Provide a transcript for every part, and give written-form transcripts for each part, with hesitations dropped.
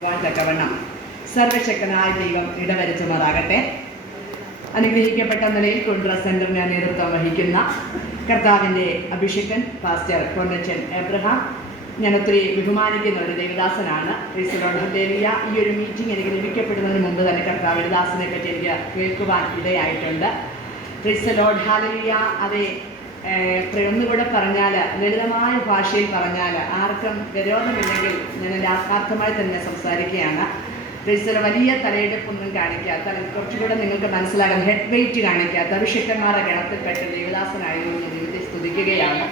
തക്കവണ്ണം സർവശക്തനായ ദൈവം ഇടവരുത്തുമാറാകട്ടെ. അനുഗ്രഹിക്കപ്പെട്ട നിലയിൽ കൊണ്ടുവര സെന്ററിന് നേതൃത്വം വഹിക്കുന്ന കർത്താവിൻ്റെ അഭിഷിക്തൻ പാസ്റ്റർ പൊന്നച്ചൻ എബ്രഹാം, ഞാൻ ഒത്തിരി ബഹുമാനിക്കുന്ന ഒരു ദേവദാസനാണ്. ഹല്ലേലൂയ. ഈ ഒരു മീറ്റിംഗ് എനിക്ക് ലഭിക്കപ്പെടുന്നതിന് മുമ്പ് തന്നെ കർത്താവിൻ്റെ ദാസനെ പറ്റി എനിക്ക് കേൾക്കുവാൻ ഇടയായിട്ടുണ്ട്. ഹല്ലേലൂയ. അതെ, ഒന്നുകൂടെ പറഞ്ഞാൽ, ലളിതമായ ഭാഷയിൽ പറഞ്ഞാൽ, ആർക്കും വിരോധമില്ലെങ്കിൽ ഞാൻ എൻ്റെ ആത്മാർത്ഥമായി തന്നെ സംസാരിക്കുകയാണ്. വലിയ തലയെടുപ്പൊന്നും കാണിക്കാത്ത, കുറച്ചുകൂടെ നിങ്ങൾക്ക് മനസ്സിലാകാൻ ഹെഡ് വെയിറ്റ് കാണിക്കാത്ത അഭിഷിക്തന്മാരുടെ ഗണത്തിൽപ്പെട്ട ദേവദാസനായിരുന്നു ഞാൻ ദൈവത്തെ സ്തുതിക്കുകയാണ്.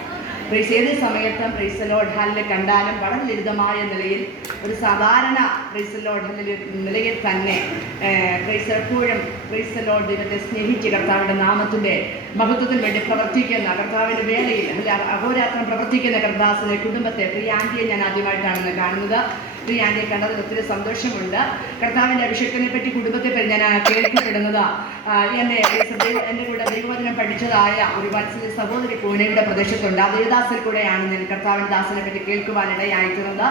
ഏത് സമയത്തും പ്രൈസ് ദി ലോർഡ് ഹാലിൽ കണ്ടാലും വളരെ ലളിതമായ നിലയിൽ, ഒരു സാധാരണ പ്രൈസ് ദി ലോർഡ് ഹാലിൽ നിലയിൽ തന്നെ എപ്പോഴും പ്രൈസ് ദി ലോർഡ് ദൈവത്തെ സ്നേഹിച്ച് കർത്താവിൻ്റെ നാമത്തിൻ്റെ മഹത്വത്തിന് വേണ്ടി പ്രവർത്തിക്കുന്ന, കർത്താവിൻ്റെ വേളയിൽ അഹോരാത്രം പ്രവർത്തിക്കുന്ന കർത്താസിനെ കുടുംബത്തെ, പ്രിയ ആൻറ്റിയെ ഞാൻ ആദ്യമായിട്ടാണ് കാണുന്നത്. പ്രിയ ആൻറ്റിയെ കണ്ടതിൽ ഒത്തിരി സന്തോഷമുണ്ട്. കർത്താവിൻ്റെ അഭിഷേകത്തിനെ പറ്റി കുടുംബത്തെ പറ്റി ഞാൻ കേൾക്കപ്പെടുന്നത് എൻ്റെ കൂടെ ദൈവവചനം പഠിച്ചതായ ഒരു വാത്സല്യ സഹോദരി പൂനെയുടെ പ്രദേശത്തുണ്ട്. ആ ദേവദാസിൽ കൂടെയാണ് ഞാൻ കർത്താവിൻ്റെ ദാസിനെ പറ്റി കേൾക്കുവാനിടയായിട്ടുള്ളത്.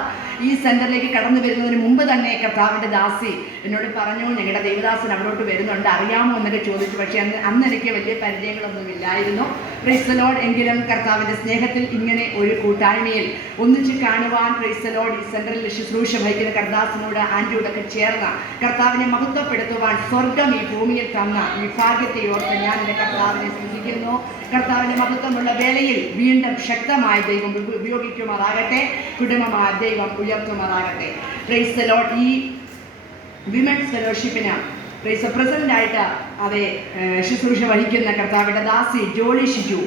ഈ സെന്ററിലേക്ക് കടന്നു വരുന്നതിന് മുമ്പ് തന്നെ കർത്താവിൻ്റെ ദാസി എന്നോട് പറഞ്ഞു, ഞങ്ങളുടെ ദേവദാസൻ അവിടോട്ട് വരുന്നുണ്ട്, അറിയാമോ എന്നൊക്കെ ചോദിച്ചു. പക്ഷേ അന്ന് എനിക്ക് വലിയ പരിചയങ്ങളൊന്നും ഇല്ലായിരുന്നു. Price the Lord. എങ്കിലും കർത്താവിൻ്റെ സ്നേഹത്തിൽ ഇങ്ങനെ ഒരു കൂട്ടായ്മയിൽ ഒന്നിച്ച് കാണുവാൻ പ്രൈസ് ദി ലോർഡ് ഈ സെന്ററിൽ ശുശ്രൂഷ വഹിക്കുന്ന കർദാസിനോട് ആൻറ്റിയോടൊക്കെ ചേർന്ന് കർത്താവിനെ മഹത്വപ്പെടുത്തുവാൻ സ്വർഗം ഈ ഭൂമിയിൽ തന്ന ഈ ഭാഗ്യത്തെ ഓർത്ത് ഞാൻ എൻ്റെ കർത്താവിനെ സ്തുതിക്കുന്നു. കർത്താവിൻ്റെ മഹത്വമുള്ള വേളയിൽ വീണ്ടും ശക്തമായ ദൈവം ഉപയോഗിക്കുമാറാകട്ടെ, കുടുംബമായ ദൈവം ഉയർത്തുമാറാകട്ടെ. Praise the Lord. ഈ വിമൻസ് ഫെലോഷിപ്പിന് പ്രസിഡൻ്റായിട്ട് അതേ ശുശ്രൂഷ വഹിക്കുന്ന കർത്താവിൻ്റെ ദാസി ജോളി ഷിജു,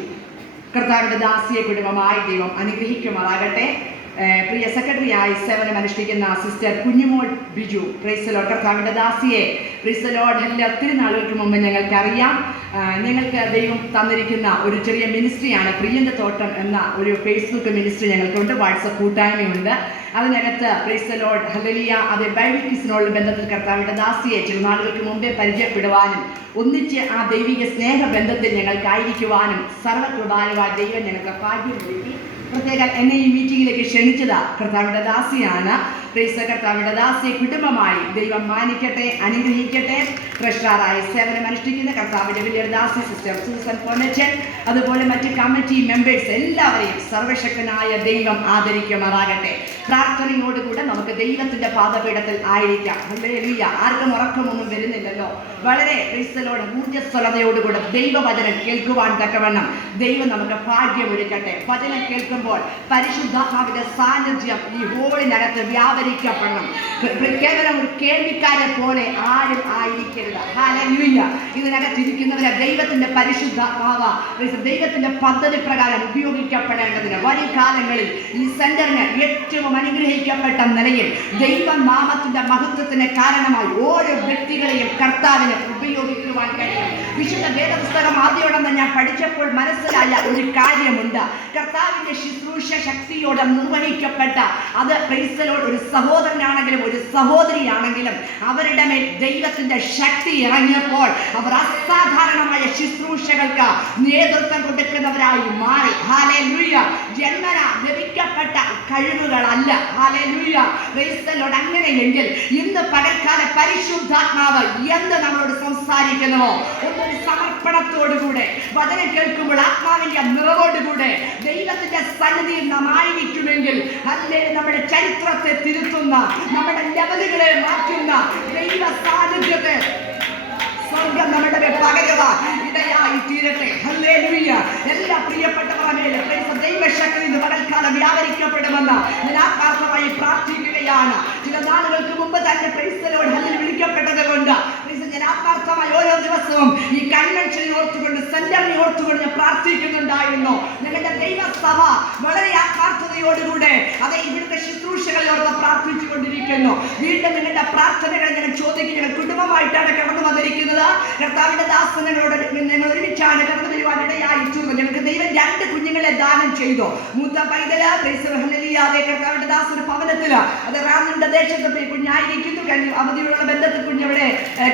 കർത്താവിൻ്റെ ദാസിയെ കുടുംബമായ ദൈവം അനുഗ്രഹിക്കുമാറാകട്ടെ. പ്രിയ സെക്രട്ടറിയായി സേവനം അനുഷ്ഠിക്കുന്ന sister Kunjumol Biju, price the Lord, കർത്താവിൻ്റെ ദാസിയെ പ്രൈസ് ദി ലോർഡ് ഒത്തിരി നാളുകൾക്ക് മുമ്പ് ഞങ്ങൾക്കറിയാം. ഞങ്ങൾക്ക് ദൈവം തന്നിരിക്കുന്ന ഒരു ചെറിയ മിനിസ്ട്രിയാണ് പ്രിയൻ്റെ തോട്ടം എന്ന ഒരു ഫേസ്ബുക്ക് മിനിസ്ട്രി ഞങ്ങൾക്കുണ്ട്, വാട്സപ്പ് കൂട്ടായ്മയുണ്ട്. അതിനകത്ത് പ്രൈസ് ദി ലോർഡ് ഹല്ലേലൂയ അത് ബൈബിൾ ക്വിസിനോടുള്ള ബന്ധത്തിൽ കർത്താവിൻ്റെ ദാസിയെ ചില നാളുകൾക്ക് മുമ്പേ പരിചയപ്പെടുവാനും ഒന്നിച്ച് ആ ദൈവിക സ്നേഹബന്ധത്തിൽ ഞങ്ങൾക്കായിരിക്കുവാനും സർവ്വകൃപാലുവായ ദൈവം ഞങ്ങൾക്ക് ഭാഗ്യം ഒരുക്കി. പ്രത്യേകം എന്നെ ഈ മീറ്റിങ്ങിലേക്ക് ക്ഷണിച്ചത് കർത്താവിൻ്റെ ദാസിയാണ്. പ്രൈസ് കർത്താവിൻ്റെ ദാസിയെ കുടുംബമായി ദൈവം മാനിക്കട്ടെ, അനുഗ്രഹിക്കട്ടെ. ട്രഷററായി സേവനം അനുഷ്ഠിക്കുന്ന കർത്താവിൻ്റെ വലിയ ദാസി സിസ്റ്റർ സൂസൻ പൊന്നച്ചൻ, അതുപോലെ മറ്റ് കമ്മിറ്റി മെമ്പേഴ്സ് എല്ലാവരെയും സർവശക്തനായ ദൈവം ആദരിക്കുമാറാകട്ടെ. പ്രാർത്ഥനയോടുകൂടെ നമുക്ക് ദൈവത്തിൻ്റെ പാദപീഠത്തിൽ ആയിരിക്കാം. ഹല്ലേലൂയ. ആർക്കും ഉറക്കമൊന്നും വരുന്നില്ലല്ലോ. വളരെ പ്രൈസ് ദി ലോർഡ് ഊർജ്ജസ്വലതയോടുകൂടെ ദൈവവചനം കേൾക്കുവാൻ തക്കവണ്ണം ദൈവം നമുക്ക് ഭാഗ്യമൊരുക്കട്ടെ. വചനം കേൾക്കുമ്പോൾ പരിശുദ്ധാത്മാവിന്റെ സാന്നിധ്യം ഈ ഹോളിനകത്ത് വ്യാപരിക്കപ്പെടണം. കേവലം ഒരു കേൾവിക്കാരെ പോലെ ആരും ആയിരിക്കരുത്. ഹല്ലേലൂയ. ഇതിനകത്തിരിക്കുന്നവരെ ദൈവത്തിന്റെ പരിശുദ്ധാത്മാവ് ദൈവത്തിന്റെ പദ്ധതി പ്രകാരം ഉപയോഗിക്കപ്പെടേണ്ടതിന് വരും കാലങ്ങളിൽ ഈ സെന്ററിന് ഏറ്റവും അനുഗ്രഹിക്കപ്പെട്ട നിലയിൽ ദൈവനാമത്തിന്റെ മഹത്വത്തിന് കാരണമായി ഓരോ വ്യക്തികളെയും കർത്താവിന് ഉപയോഗിക്കുവാൻ കഴിയും. വിശുദ്ധ വേദപുസ്തകം ആദ്യോടെ ഞാൻ പഠിച്ചപ്പോൾ മനസ്സിലായ ഒരു കാര്യമുണ്ട്. കർത്താവിന്റെ ശുശ്രൂഷ ശക്തിയോടെ നിർവഹിക്കപ്പെട്ട അത് പ്രൈസ് ദി ലോർഡ് ഒരു സഹോദരനാണെങ്കിലും ഒരു സഹോദരിയാണെങ്കിലും അവരുടെ മേൽ ദൈവത്തിന്റെ ശക്തി ഇറങ്ങിയപ്പോൾ അവർ അസാധാരണമായ ശുശ്രൂഷകൾക്ക് നേതൃത്വം കൊടുക്കുന്നവരായി മാറി. ഹല്ലേലൂയ. ജന്മന ലഭിക്കപ്പെട്ട കഴിവുകളല്ല. ഹല്ലേലൂയ. Price the Lord. അങ്ങനെയെങ്കിൽ ഇന്ന് പകൽക്കാല പരിശുദ്ധാത്മാവ് എന്ത് നമ്മളോട് സംസാരിക്കുന്നുവോ ഒന്നൊരു സമർപ്പണത്തോടുകൂടെ വചനം കേൾക്കുമ്പോൾ ആത്മാവിന്റെ നിറവോടുകൂടെ ദൈവത്തിന്റെ സന്നിധിയിൽ നാം ആയിരിക്കുമെങ്കിൽ അല്ലെങ്കിൽ നമ്മുടെ ചരിത്രത്തെ തിരുത്തുന്ന, നമ്മുടെ ലെവലുകളെ മാറ്റുന്ന ദൈവ സാന്നിധ്യത്തെ സ്വർഗം നമ്മുടെ പകരുവാൻ ഇടയായി തീരട്ടെ. ഹല്ലേലൂയ. എല്ലാ പ്രിയപ്പെട്ടവരുടെ ദൈവശക്തി ഇന്ന് പകൽക്കാലം വ്യാപരിക്കപ്പെടുമെന്ന് ഞാൻ ആത്മാർത്ഥമായി പ്രാർത്ഥിക്കുകയാണ്. ചില നാളുകൾക്ക് മുമ്പ് തന്നെ പ്രൈസ് ദി ലോർഡ് ഹല്ലേലൂയ വിളിക്കപ്പെട്ടത് കൊണ്ട് ഞാൻ ആത്മാർത്ഥമായി ഓരോ ദിവസവും ഈ കൺവെൻഷനെ ഓർത്തുകൊണ്ട്, സെന്ററിനെ ഓർത്തുകൊണ്ട് ഞാൻ പ്രാർത്ഥിക്കുന്നുണ്ടായിരുന്നു. ഞങ്ങളുടെ ദൈവസഭ വളരെ ആത്മാർത്ഥതയോടുകൂടെ അതെ ഇവിടുത്തെ ശുശ്രൂഷകളെ ഓർത്ത് പ്രാർത്ഥിച്ചുകൊണ്ടിരിക്കുന്നു. വീണ്ടും നിങ്ങളുടെ പ്രാർത്ഥനകൾ ഞാൻ ചോദിക്കും. ഞങ്ങൾ കുടുംബമായിട്ടാണ് കടന്നു വന്നിരിക്കുന്നത്. കർത്താവിന്റെ ദാസനങ്ങളോട് ഞങ്ങൾ ഒരുമിച്ചാണ് കടന്നു വരുവാൻ ഇടയായി തീർന്നു. ഞങ്ങൾക്ക് ദൈവം 2 കുഞ്ഞുങ്ങളെ ദാനം ചെയ്തു. മൂത്ത പൈതല് കർത്താവിന്റെ ദാസന് ഭവനത്തില് അത് റാന്നിന്റെ ദേശത്ത് കുഞ്ഞായിരിക്കുന്നു. കഴിഞ്ഞ അവധിയുള്ള ബന്ധത്തിൽ കുഞ്ഞവിടെ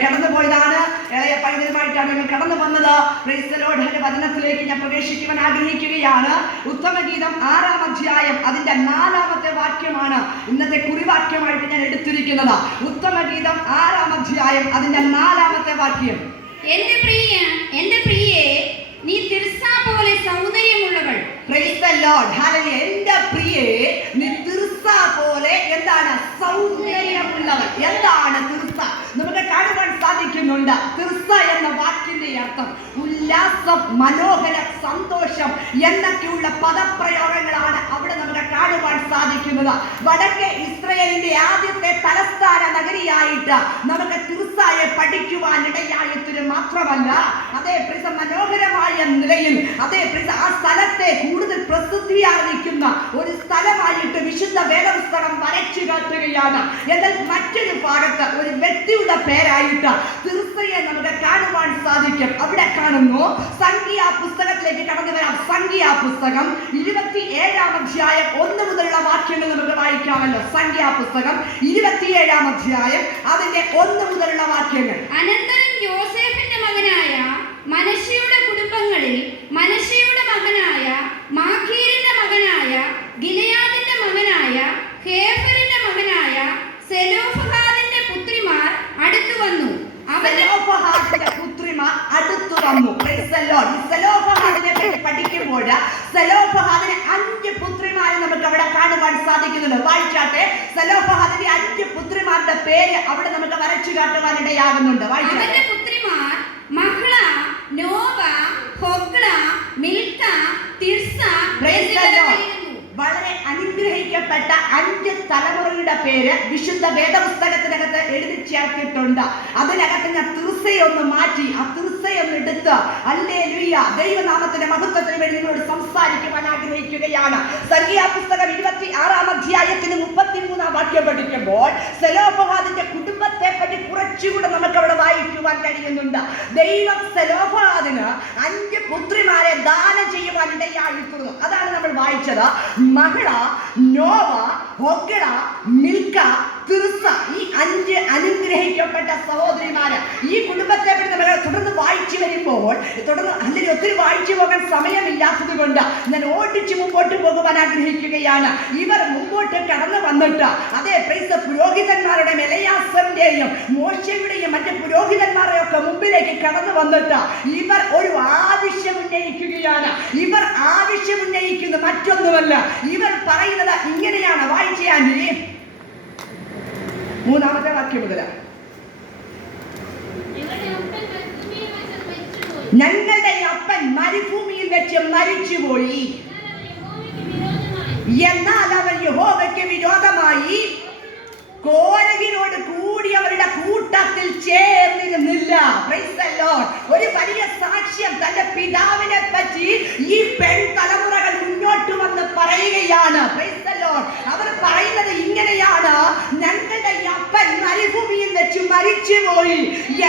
കടന്നുപോയതാണ്. ഇളയ പൈതലുമായിട്ടാണ് ഞങ്ങൾ കടന്നു വന്നത്. Price the Lord. അതിന്റെ വചനത്തിലേക്ക് ഞാൻ പ്രവേശിക്കുവാൻ ആഗ്രഹിക്കുകയാണ്. ഉത്തമഗീതം 6-ാം അധ്യായം അതിന്റെ 4-ാമത്തെ വാക്യമാണ് ഇന്നത്തെ കുറിവാക്യമായിട്ട് ഞാൻ എടുത്തിരിക്കുന്നത്. ഉത്തമഗീതം 6-ാം അധ്യായം അതിന്റെ 4-ാമത്തെ വാക്യം. എന്റെ പ്രിയേ, നീ തിർസ പോലെ സൗന്ദര്യമുള്ളവൾ. Praise the Lord. ഹല്ലേലൂയ. എന്റെ പ്രിയേ, നീ തിർസ പോലെ എന്താണ്? സൗന്ദര്യമുള്ളവൾ. എന്താണ് തിർസ? നമുക്ക് കാണുവാൻ സാധിക്കുന്നുണ്ട്. തിർസ എന്ന വാക്കിന്റെ അർത്ഥം ഉല്ലാസം, മനോഹരം, സന്തോഷം എന്നൊക്കെയുള്ള പദപ്രയോഗങ്ങളാണ് അവിടെ നമുക്ക് കാണുവാൻ സാധിക്കുന്നത്. വടക്കേ ഇസ്രായേലിന്റെ ആദ്യത്തെ തലസ്ഥാന നഗരിയായിട്ട് നമുക്ക് തിർസയെ പഠിക്കുവാൻ ഇടയായതിന് മാത്രമല്ല, അതേ പ്രിസ മനോഹരമായ നിലയിൽ അതേ പ്രിസ ആ സ്ഥലത്തെ കൂടുതൽ പ്രസിദ്ധിയാർജിക്കുന്ന ഒരു സ്ഥലമായിട്ട് വിശുദ്ധ വേദപുസ്തകം വരച്ചു കാട്ടുകയാണ്. എന്നാൽ മറ്റൊരു ഭാഗത്ത് ഒരു വ്യക്തിയുടെ പേരായിട്ട് തിർസയെ നമുക്ക് കാണുവാൻ സാധിക്കും. അവിടെ കാണുന്നു. സംഖ്യാ പുസ്തകത്തിലേക്ക് കടന്നു വരാം. സംഖ്യാ പുസ്തകം 27-ാം അധ്യായം 1 മുതലുള്ള വാക്യങ്ങൾ നമുക്ക് വായിക്കാമല്ലോ. സംഖ്യാ പുസ്തകം 27-ാം അധ്യായം അതിന്റെ 1 മുതലുള്ള വാക്യങ്ങൾ. അനന്തരം യോസേഫിന്റെ മകനായ മനശ്ശെയുടെ കുടുംബങ്ങളിൽ മനശ്ശെയുടെ മകനായ മാഖീരിന്റെ മകനായ ഗിലെയാദിന്റെ മകനായ ഹേഫരിന്റെ മകനായ സെലോഫഹാദിന്റെ പുത്രിമാർ അടുത്തു വന്നു. സെലോഫഹാദിനെ പറ്റി പഠിക്കുമ്പോൾ സെലോഫഹാദിന് 5 പുത്രിമാരെ നമുക്ക് അവിടെ കാണുവാൻ സാധിക്കുന്നുണ്ട്. വായിച്ചാട്ടെ. സെലോഫഹാദിന്റെ 5 പുത്രിമാരുടെ പേര് അവിടെ നമുക്ക് വരച്ചു കാട്ടുവാൻ ഇടയാകുന്നുണ്ട്. അവന്റെ പുത്രിമാർ മഹ്ള, നോവ, ഹൊഗ്ല, മിൽക്ക, തിർസ. വളരെ അനുഗ്രഹിക്കപ്പെട്ട 5 തലമുറയുടെ പേര് വിശുദ്ധ വേദപുസ്തകത്തിനകത്ത് എഴുതി ചേർത്തിട്ടുണ്ട്. അതിനകത്ത് ഞാൻ തിർസയൊന്ന് മാറ്റി ആ തിർസയൊന്ന് എടുത്ത് ഹല്ലേലൂയ ദൈവനാമത്തിന്റെ മഹത്വത്തിന് വേണ്ടി നിങ്ങളോട് സംസാരിക്കുവാൻ ആഗ്രഹിക്കുകയാണ്. സംഖ്യാപുസ്തകം 26-ാം അധ്യായത്തിന് 33-ാം വാക്യം പഠിക്കുമ്പോൾ സെലോഫഹാദിന്റെ കുടുംബത്തെ പറ്റി കുറച്ചുകൂടെ നമുക്ക് അവിടെ വായിക്കുവാൻ കഴിയുന്നുണ്ട്. ദൈവം സെലോഫഹാദിന് 5 പുത്രിമാരെ ദാനം ചെയ്യുവാൻ ഇടയായിത്തീർന്നു. അതാണ് നമ്മൾ വായിച്ചത്. മഹ്ള, നോവ, ഹൊഗ്ല, മിൽക്ക, തിർസ. ഈ 5 അനുഗ്രഹിക്കപ്പെട്ട സഹോദരിമാര്. ഈ കുടുംബത്തെ പറ്റി നമ്മൾ തുടർന്ന് വായിച്ചു വരുമ്പോൾ അല്ലെങ്കിൽ ഒത്തിരി വായിച്ചു പോകാൻ സമയമില്ലാത്തത് കൊണ്ട് ഞാൻ ഓടിച്ച് മുമ്പോട്ട് പോകുവാൻ ആഗ്രഹിക്കുകയാണ്. ഇവർ മുമ്പോട്ട് കടന്നു വന്നിട്ട് അതേ പ്രൈസ് പുരോഹിതന്മാരുടെ എലെയാസറിന്റെയും മോശയുടെയും മറ്റ് പുരോഹിതന്മാരുടെ ഒക്കെ മുമ്പിലേക്ക് കടന്നു വന്നിട്ട് ഇവർ ഒരു ആവശ്യം ഉന്നയിക്കുകയാണ്. ഇവർ ആവശ്യം ഉന്നയിക്കുന്നത് മറ്റൊന്നുമല്ല. ഇവർ പറയുന്നത് ഇങ്ങനെയാണ്. വായിച്ചാൽ 3-ാമത്തെ വാക്യം മുതൽ. ഞങ്ങളുടെ അപ്പൻ മരുഭൂമിയിൽ വെച്ച് മരിച്ചുപോയി, എന്നാൽ അവൻ യഹോവയ്ക്ക് വിരോധമായി കോരഹിനോട് കൂടി അവരുടെ കൂട്ടത്തിൽ ചേർന്നിരുന്നില്ല. ഒരു വലിയ സാക്ഷ്യം തന്റെ പിതാവിനെ പറ്റി ഈ പെൺ തലമുറകൾ മുന്നോട്ട് വന്ന് പറയുകയാണ്. അവർ പറയുന്നത് ഇങ്ങനെയാണ്. ഞങ്ങളുടെ അപ്പൻ മരുഭൂമിയിൽ വെച്ച് മരിച്ചുപോയി,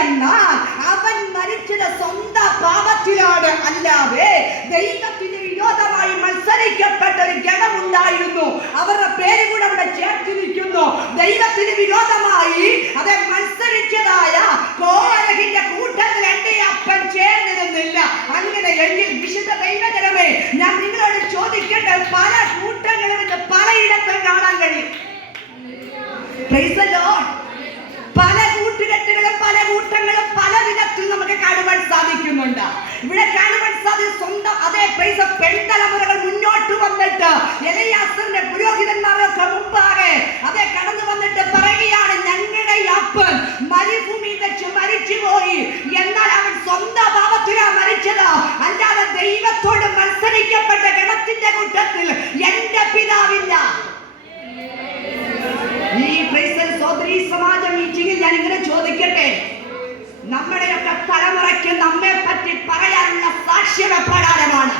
എന്നാൽ അവൻ മരിച്ചത് സ്വന്തം പാപത്തിലാണ്, അല്ലാതെ ദൈവത്തിന് വിരോധമായി മത്സരിക്കപ്പെട്ട ഒരു ഗണമുണ്ടായിരുന്നു. അവരുടെ പേര് കൂടെ അവിടെ ചേർത്തിരിക്കുന്നു. ദൈവത്തിന് വിരോധമായി അത് മത്സരിച്ചതായ കോരഹിന്റെ കൂട്ടത്തിൽ എന്റെ അപ്പൻ ചേർന്നിരുന്നില്ല. അങ്ങനെയെങ്കിൽ വിശുദ്ധ ദൈവജനമേ, ഞാൻ നിങ്ങളോട് ചോദിക്കട്ടെ, പല കൂട്ടങ്ങളും ഇന്ന് പലയിടത്തും കാണാൻ കഴിയും. പല കൂട്ടുകെട്ടുകളും പല കൂട്ടങ്ങളും പല വിധത്തിൽ നമുക്ക് കാണുവാൻ സാധിക്കുന്നുണ്ട്. ഇവിടെ കാണുവാൻ സാധിക്കും സ്വന്തം അതേ പൈസ പെൺതലമുറകൾ മുന്നോട്ട് വന്നിട്ട് എലെയാസറിന്റെ പുരോഹിതന്മാരൊക്കെ മുമ്പാകെ അതേ കടന്നു വന്നിട്ട് പറയുകയാണ്, ഞങ്ങളുടെ അപ്പൻ മരുഭൂമിയിൽ വെച്ച് മരിച്ചുപോയി, എന്നാൽ അവൻ സ്വന്തം പാപത്തിലാണ് മരിച്ചത്, അല്ലാതെ ദൈവത്തോട് മത്സരിക്കപ്പെട്ട ഗണത്തിന്റെ കൂട്ടത്തിൽ എന്റെ പിതാവില്ല. ഈ സോദരി സമാജ മീറ്റിംഗിൽ ഞാൻ ഇങ്ങനെ ചോദിക്കട്ടെ, നമ്മുടെയൊക്കെ തലമുറയ്ക്ക് നമ്മെ പറ്റി പറയാനുള്ള സാക്ഷ്യം എപ്രകാരമാണ്?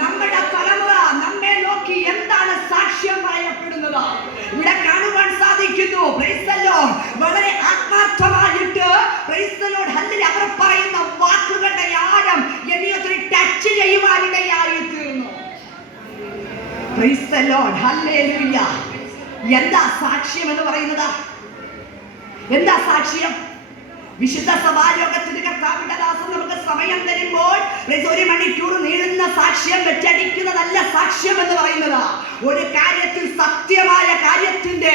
നമ്മുടെ തലമുറ നമ്മെ നോക്കി എന്താണ് സാക്ഷ്യം പറയപ്പെടുന്നത്? ഇവിടെ കാണുവാൻ സാധിക്കുന്നു. വളരെ ആത്മാർത്ഥമായിട്ട് അവർ പറയുന്ന വാക്കുകളുടെ ആഴം എന്നെ ഒത്തിരി ടച്ച് ചെയ്യുവാനിടയായി തീർന്നു. എന്താ സാക്ഷ്യം എന്ന് പറയുന്നത്? എന്താ സാക്ഷ്യം? വിശുദ്ധ സഭായോഗത്തിന് കർത്താവിന്റെ ദാസൻ നമുക്ക് സമയം തരുമ്പോൾ 1 മണിക്കൂർ നീളുന്ന സാക്ഷ്യം വെച്ചടിക്കുന്നതല്ല സാക്ഷ്യം എന്ന് പറയുന്നത്. ഒരു കാര്യത്തിൽ സത്യമായ കാര്യത്തിന്റെ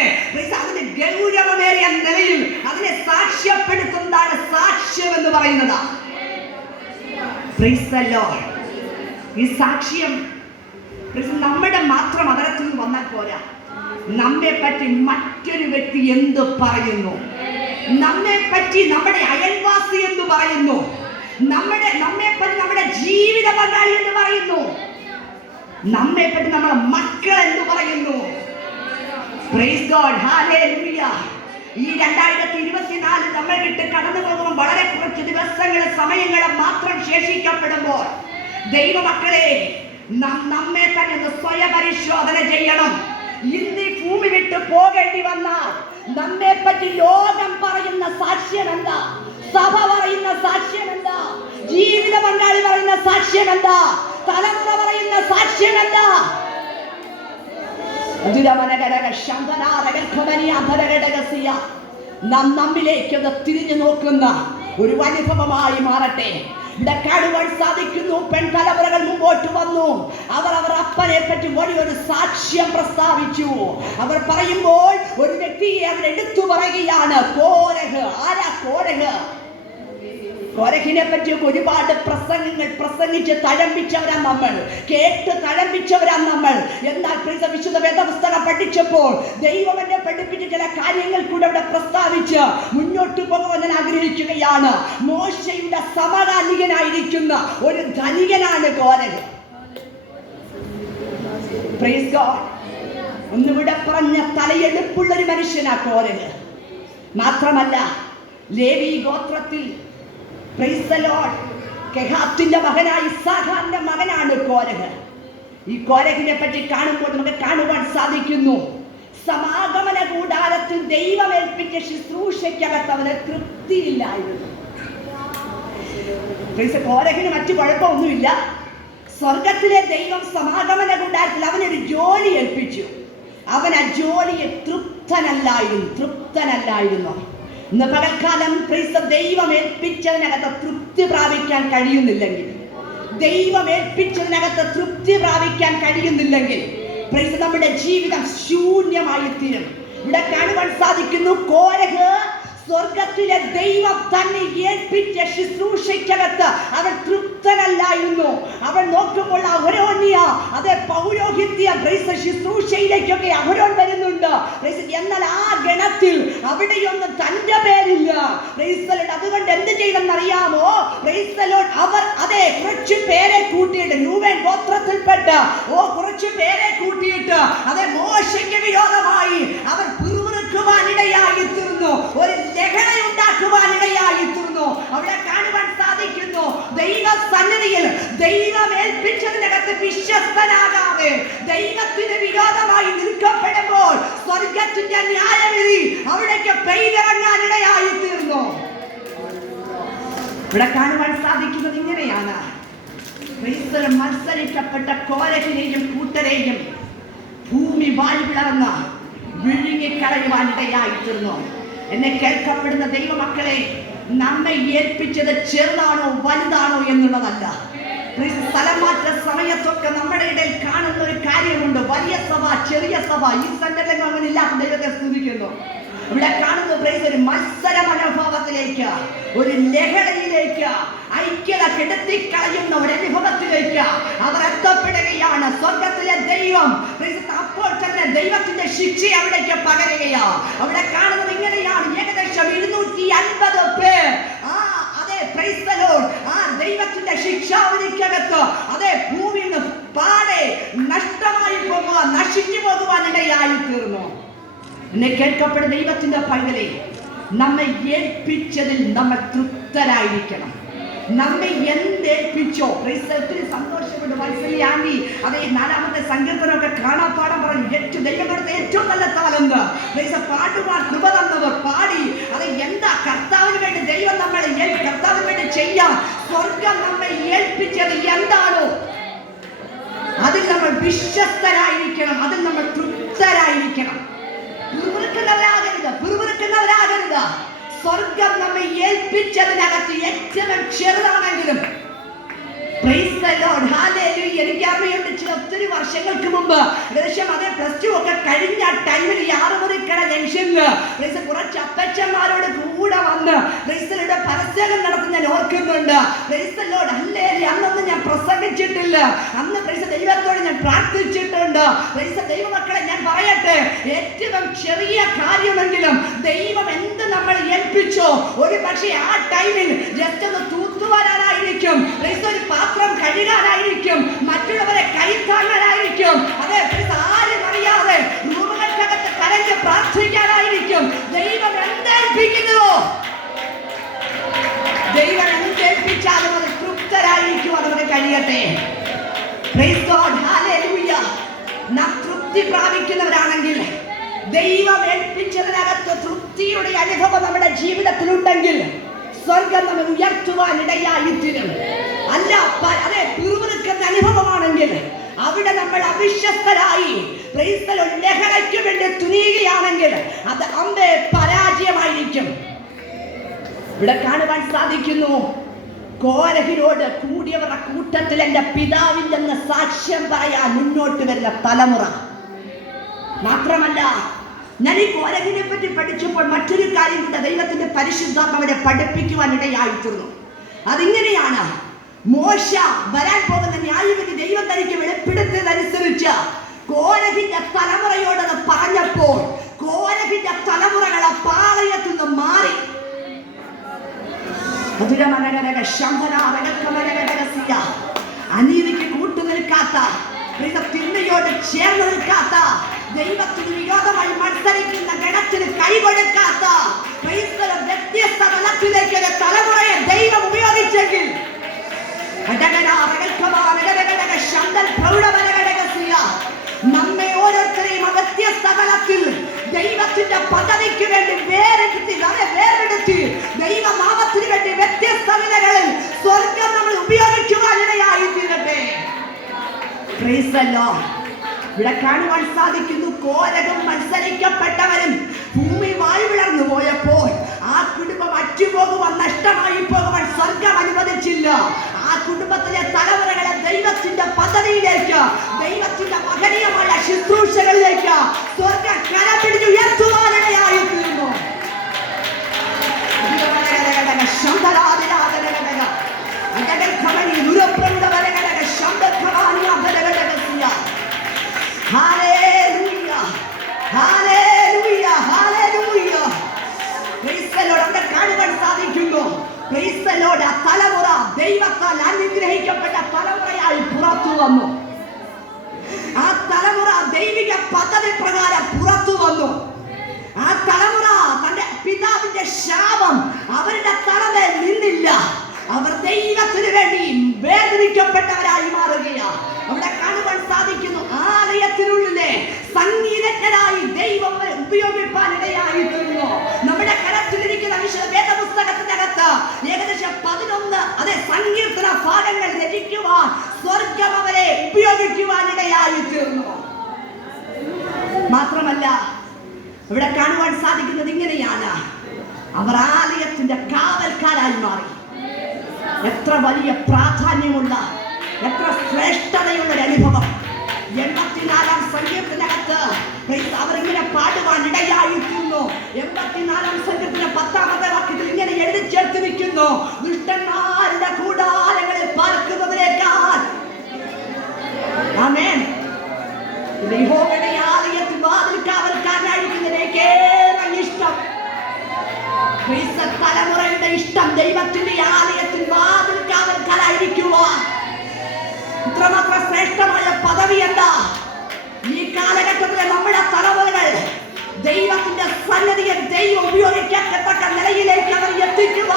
അതിന് ഗൗരവമേറിയ നിലയിൽ അതിനെ സാക്ഷ്യപ്പെടുത്തുന്നതാണ് സാക്ഷ്യം എന്ന് പറയുന്നത്. ഈ സാക്ഷ്യം നമ്മുടെ മാത്രം അതരത്തിൽ നിന്ന് വന്നാൽ പോരാ. നമ്മെ പറ്റി മറ്റൊരു വ്യക്തി എന്ത് പറയുന്നു, നമ്മെ പറ്റി നമ്മുടെ അയൽവാസി എന്ന് പറയുന്നു, നമ്മെ പറ്റി നമ്മുടെ ജീവിത പങ്കാളി എന്ന് പറയുന്നു, നമ്മെ പറ്റി നമ്മുടെ മക്കൾ എന്ന് പറയുന്നു. Praise God, hallelujah. ഈ 2024 നമ്മൾ വിട്ട് കടന്നു പോകുമ്പോൾ വളരെ കുറച്ച് ദിവസങ്ങളും സമയങ്ങളും മാത്രം ശേഷിക്കപ്പെടുമ്പോൾ ദൈവമക്കളെ നമ്മെ തന്നെ ഒന്ന് സ്വയപരിശോധന ചെയ്യണം. ഇന്ന് ഈ ഭൂമി വിട്ട് പോകേണ്ടി വന്നാൽ നമ്മെ പറ്റി ലോകം പറയുന്ന സാക്ഷ്യം എന്താ, സഭ പറയുന്ന സാക്ഷ്യം എന്താ, ജീവിത പങ്കാളി പറയുന്ന സാക്ഷ്യം എന്താ, തലമുറ പറയുന്ന സാക്ഷ്യം എന്താ? നമ്മിലേക്കൊന്ന് തിരിഞ്ഞു നോക്കുന്ന ഒരു അനുഭവമായി മാറട്ടെ. ഇവിടെ കാണുവാൻ സാധിക്കുന്നു, പെൺതലമുറകൾ മുമ്പോട്ട് വന്നു. അവർ അപ്പനെ പറ്റി വലിയൊരു സാക്ഷ്യം പ്രസ്താവിച്ചു. അവർ പറയുമ്പോൾ ഒരു വ്യക്തിയെ അവരെടുത്തു പറയുകയാണ്, കോരഹ്. ആരാ കോരഹ്? കോരഹിനെ പറ്റി ഒരുപാട് പ്രസംഗങ്ങൾ പ്രസംഗിച്ച് തഴമ്പിച്ചവരാ നമ്മൾ, കേട്ട് തഴമ്പിച്ചവരാ നമ്മൾ. എന്നാൽ വിശുദ്ധ വേദപുസ്തകം പഠിച്ചപ്പോൾ ദൈവം എന്നെ പഠിപ്പിച്ച ചില കാര്യങ്ങൾ കൂടെ അവിടെ പ്രസ്താവിച്ച് മുന്നോട്ട് പോകുവാൻ ഞാൻ ആഗ്രഹിക്കുകയാണ്. മോശയുടെ സമകാലികനായിരിക്കുന്ന ഒരു ധനികനാണ് കോരഹ്. Praise God. ഒന്നുകൂടെ പറഞ്ഞ തലയെടുപ്പുള്ളൊരു മനുഷ്യനാ കോരഹ്. മാത്രമല്ല ലേവി ഗോത്രത്തിൽ കെഹാത്തിന്റെ മകനായ ഇസ്സാഖാറിന്റെ മകനാണ് കോരഹ്. ഈ കോരഹിനെ പറ്റി കാണുമ്പോൾ നമുക്ക് കാണുവാൻ സാധിക്കുന്നു, സമാഗമന കൂടാരത്തിൽ ദൈവമേൽപ്പിച്ച ശുശ്രൂഷയ്ക്കകത്ത് അവന് തൃപ്തിയില്ലായിരുന്നു. കോരഹിന് മറ്റു കുഴപ്പമൊന്നുമില്ല. സ്വർഗത്തിലെ ദൈവം സമാഗമന കൂടാരത്തിൽ അവനൊരു ജോലി ഏൽപ്പിച്ചു. അവൻ ആ ജോലിയെ തൃപ്തനല്ലായിരുന്നു. ഇന്ന് പകൽക്കാലം ദൈവം ഏൽപ്പിച്ചതിനകത്ത് തൃപ്തി പ്രാപിക്കാൻ കഴിയുന്നില്ലെങ്കിൽ, നമ്മുടെ ജീവിതം ശൂന്യമായി തീരും. ഇവിടെ കാണുവാൻ സാധിക്കുന്നു, കോരഹ് സ്വർഗത്തിലെ ദൈവം തന്നെ ഏൽപ്പിച്ച ശുശ്രൂഷയ്ക്കകത്ത് അവൻ തൃപ്തനല്ലായിരുന്നു. അവൻ നോക്കുമ്പോൾ അഹരോന്യ, അതേ പൗരോഹിത്യ ശുശ്രൂഷയിലേക്കൊക്കെ അഹരോൻ വരുന്നുണ്ട്. എന്നാൽ ആ ഗണത്തിൽ അവിടെയൊന്നും തന്റെ പേരില്ല. അതുകൊണ്ട് എന്ത് ചെയ്തെന്നറിയാമോ? അവർ അതേ കുറച്ചു പേരെ കൂട്ടിയിട്ട്, രൂബേൻ ഗോത്രത്തിൽപ്പെട്ട കുറച്ചു പേരെ കൂട്ടിയിട്ട് അതേ മോശയ്ക്ക് വിരോധമായി അവർ ഇടയായി തീർന്നു, ഒരു ലഹളയുണ്ടാക്കുവാൻ ഇടയായി തീർന്നു. അവിടെ കാണുവാൻ സാധിക്കുന്നു, ദൈവ സന്നിധിയിൽ ദൈവം ഏൽപ്പിച്ചതിനകത്ത് വിശ്വസ്തനാകാതെ ദൈവത്തിന് വിരോധമായി നിൽക്കപ്പെടുമ്പോൾ സ്വർഗത്തിന്റെ ന്യായവിധി അവിടേക്ക് പെയ്തിറങ്ങാൻ ഇടയായി തീർന്നു. ഇവിടെ കാണുവാൻ സാധിക്കുന്നത് ഇങ്ങനെയാണ്, മത്സരിക്കപ്പെട്ട കോരഹിനെയും കൂട്ടരെയും ഭൂമി വാരി പിളർന്ന് വിഴുങ്ങിക്കളയുവാനിടയായിത്തീർന്നു. എന്നെ കേൾക്കപ്പെടുന്ന ദൈവമക്കളെ, നമ്മെ ഏൽപ്പിച്ചത് ചെറുതാണോ വലുതാണോ എന്നുള്ളതല്ല. സ്ഥലം മാറ്റ സമയത്തൊക്കെ നമ്മുടെ ഇടയിൽ കാണുന്ന ഒരു കാര്യമുണ്ട്, വലിയ സഭ ചെറിയ സഭ. ഈ സെന്ററിൽ അങ്ങനെ ഇല്ലാത്ത ദൈവത്തെ സ്തുതിക്കുന്നു. ഇവിടെ കാണുന്ന ഒരു മത്സര മനോഭാവത്തിലേക്ക്, ഒരു ലഹളയിലേക്ക്, ഐക്യത കെടുത്തിക്കളയുന്ന ഒരു അനുഭവത്തിലേക്ക് അവർ എത്തപ്പെടുകയാണ്. സ്വർഗത്തിലെ ദൈവം അപ്പോൾ തന്നെ ദൈവത്തിന്റെ ശിക്ഷ അവിടേക്ക് പകരുകയാ. അവിടെ കാണുന്നത് ഇങ്ങനെയാണ്, ഏകദേശം 250 പേർ ദൈവത്തിന്റെ ശിക്ഷാവിധിക്കകത്ത് അതേ ഭൂമിയിൽ നിന്ന് പാടെ നഷ്ടമായി പോകുവാൻ, നശിച്ചു പോകുവാൻ ഇടയായി തീർന്നു. എന്നെ കേൾക്കപ്പെടുന്ന ദൈവത്തിന്റെ പൈതലേ, നമ്മെ ഏൽപ്പിച്ചതിൽ നമ്മൾ തൃപ്തരായിരിക്കണം. നമ്മെ എന്തേൽപ്പിച്ചോ, ഒത്തിരി സന്തോഷമുണ്ട്. വത്സലി ആന്റി അതേ 4ാമത്തെ സങ്കീർത്തനമൊക്കെ കാണാപ്പാടം പറഞ്ഞു. ദൈവം കൊടുത്ത ഏറ്റവും നല്ല താലന്ത് പാട്ടുപാൻ കൃപ തന്നവർ പാടി. അത് എന്താ കർത്താവിന് വേണ്ടി ദൈവം നമ്മളെ കർത്താവിന് വേണ്ടി ചെയ്യാം. സ്വർഗം നമ്മെ ഏൽപ്പിച്ചത് എന്താണോ അതിൽ നമ്മൾ വിശ്വസ്തരായിരിക്കണം, അതിൽ നമ്മൾ തൃപ്തരായിരിക്കണം. പിറുപിറുക്കുന്നവരാകരുത്. സ്വർഗം നമ്മെ ഏൽപ്പിച്ചതിനകത്ത് ഏറ്റവും ചെറുതാണെങ്കിലും എനിക്കറിയുണ്ട്, ഒത്തിരി വർഷങ്ങൾക്ക് മുമ്പ് ഏകദേശം അതേ +2 ഒക്കെ കഴിഞ്ഞ ടൈമിൽ ഈ ആറുമുറിക്കട ജംഗ്ഷനിൽ കുറച്ച് അപ്പച്ചന്മാരോട് കൂടെ വന്ന് പരസ്യം നടത്തുന്ന ഞാൻ ഓർക്കുന്നുണ്ട്. അന്നൊന്നും ഞാൻ പ്രസംഗിച്ചിട്ടില്ല, അന്ന് ദൈവത്തോട് ഞാൻ പ്രാർത്ഥിച്ചിട്ടുണ്ട്. ദൈവമക്കളെ, ഞാൻ പറയട്ടെ, ഏറ്റവും ചെറിയ കാര്യമെങ്കിലും ദൈവം എന്ത് നമ്മൾ ഏൽപ്പിച്ചോ, ഒരു പക്ഷേ ആ ടൈമിൽ ജസ്റ്റ് ഒന്ന് തൂത്തുവാനായിരിക്കും, ഒരു പാത്രം കഴുകാനായിരിക്കും, മറ്റുള്ളവരെ കൈത്താങ്ങാനായിരിക്കും, അതെ ആരും അറിയാതെ റൂമുകൾക്കകത്ത് കരഞ്ഞ് പ്രാർത്ഥിക്കാനായിരിക്കും. ദൈവം എന്തേൽപ്പിക്കുന്നുവോ, ദൈവം എന്തേൽപ്പിച്ചാലും അത് തൃപ്തരായിരിക്കും, അതവരെ കഴിയട്ടെ. നാം തൃപ്തി പ്രാപിക്കുന്നവരാണെങ്കിൽ, ദൈവം ഏൽപ്പിച്ചതിനകത്ത് തൃപ്തിയുടെ അനുഭവം നമ്മുടെ ജീവിതത്തിലുണ്ടെങ്കിൽ സ്വർഗം നമ്മെ ഉയർത്തുവാൻ ഇടയായിത്തീരും. അല്ല, അതെ പിറുപിറുക്കുന്ന അനുഭവമാണെങ്കിൽ അവിടെ നമ്മൾ അവിശ്വസ്തരായി ലഹളയ്ക്ക് വേണ്ടി തുനിയുകയാണെങ്കിൽ അത് അമ്പേ പരാജയമായിരിക്കും. ഇവിടെ കാണുവാൻ സാധിക്കുന്നു, കോരഹിനോട് കൂടിയവരുടെ കൂട്ടത്തിൽ എന്റെ പിതാവില്ലെന്ന് സാക്ഷ്യം പറയാൻ മുന്നോട്ട് വരുന്ന തലമുറ. മാത്രമല്ല, ഞാൻ ഈ കോരഹിനെ പറ്റി പഠിച്ചപ്പോൾ മറ്റൊരു കാര്യം കൂടെ ദൈവത്തിന്റെ പരിശുദ്ധാത്മാവിനെ പഠിപ്പിക്കുവാൻ ഇടയായിത്തീർന്നു. അതിങ്ങനെയാണ്, മോശ വരാൻ പോകുന്ന ന്യായവിധി ദൈവം തനിക്ക് വെളിപ്പെടുത്തിയതനുസരിച്ച് കോരഹിന്റെ തലമുറയോടത് പറഞ്ഞപ്പോൾ കോരഹിന്റെ തലമുറകളെ പാളയത്തിൽ നിന്ന് മാറി. അനീതിക്ക് കൂട്ടുനിൽക്കാത്ത, തിന്മയോട് ചേർന്ന് നിൽക്കാത്ത, ദൈവത്തിന് വിരോധമായി മത്സരിക്കുന്ന ഗണത്തിന് കൈകൊടുക്കാത്ത വ്യത്യസ്ത തലത്തിലേക്ക് തലമുറയെ ദൈവം ഉപയോഗിച്ചെങ്കിൽ നമ്മെ ഓരോരുത്തരെയും വ്യത്യസ്ത തലത്തിൽ ദൈവത്തിന്റെ പദ്ധതിക്ക് വേണ്ടി വേറെടുത്തി ദൈവനാമത്തിന് വേണ്ടി വ്യത്യസ്ത നിലകളിൽ സ്വർഗം നമ്മൾ ഉപയോഗിക്കുവാനിടയായി തീരട്ടെ. ഇവിടെ കാണുവാൻ സാധിക്കുന്നു, കോരകം മത്സരിക്കപ്പെട്ടവരും ഭൂമി വായു വിളർന്നു പോയപ്പോൾ ആ കുടുംബം അറ്റുപോകുവാൻ, നഷ്ടമായി പോകുവാൻ സ്വർഗം അനുവദിച്ചില്ല. ആ കുടുംബത്തിലെ തലമുറകളെ ദൈവത്തിന്റെ പദ്ധതിയിലേക്ക്, ദൈവത്തിന്റെ മഹനീയമായ ശുശ്രൂഷകളിലേക്ക് സ്വർഗം കരപിടിച്ച് ഉയർത്തുവാനിടയായി തീർന്നു. കാണുവാൻ സാധിക്കുന്നു, തലമുറ ദൈവത്താൽ അനുഗ്രഹിക്കപ്പെട്ട തലമുറയായി പുറത്തു വന്നു. ആ തലമുറ ദൈവിക പദ്ധതി പ്രകാരം പുറത്തു വന്നു. ആ തലമുറ തന്റെ പിതാവിന്റെ ശാപം അവരുടെ തലമേൽ നിന്നില്ല. അവർ ദൈവത്തിന് വേണ്ടി വേദനിക്കപ്പെട്ടവരായി മാറുകയാണ്. അവിടെ കാണുവാൻ സാധിക്കുന്നു, ആലയത്തിനുള്ളിലെ സംഗീതജ്ഞരായി ദൈവം ഉപയോഗിക്കാനിടയായി തീർന്നു. നമ്മുടെ കരത്തിലിരിക്കുന്ന വിശുദ്ധ വേദപുസ്തകത്തിനകത്ത് ഏകദേശം 11 സങ്കീർത്തന ഭാഗങ്ങൾ രചിക്കുവാൻ സ്വർഗം അവരെ ഉപയോഗിക്കുവാനിടയായി തീർന്നു. മാത്രമല്ല, ഇവിടെ കാണുവാൻ സാധിക്കുന്നത് ഇങ്ങനെയാണ്, അവർ ആലയത്തിന്റെ കാവൽക്കാരായി മാറി. എത്ര വലിയ പ്രാധാന്യമുള്ള, എത്ര ശ്രേഷ്ഠതയുള്ള ഒരു അനുഭവം. 84-ാം സങ്കീർത്തനകത്ത് അവരിങ്ങനെ പാടുവാൻ ഇടയായിരിക്കുന്നു. 84-ാം സങ്കീർത്തന 10-ാമത്തെ വാക്യത്തിൽ ഇങ്ങനെ എഴുതി ചേർത്തിരിക്കുന്നു, ദുഷ്ടന്മാരുടെ കൂടാരങ്ങളിൽ പാർക്കുന്നതിനേക്കാൾ ആമേൻ യഹോവയുടെ ആലയത്തിൽ വാതിൽ കാവൽക്കാരനായിരിക്കുന്നതിനേക്കാൾ ഇഷ്ടം. തലമുറയുടെ ഇഷ്ടം ദൈവത്തിന്റെ ആലയത്തിൽ വാതിൽ കാവൽക്കാരായിരിക്കുക. ഇത്രമാത്രം ശ്രേഷ്ഠമായ പദവി എന്താ? ഈ കാലഘട്ടത്തിലെ നമ്മുടെ തലമുറകൾ ദൈവത്തിന്റെ സന്നിധിയെ ദൈവം ഉപയോഗിക്കത്തക്ക നിലയിലേക്ക് അവർ എത്തിക്കുക.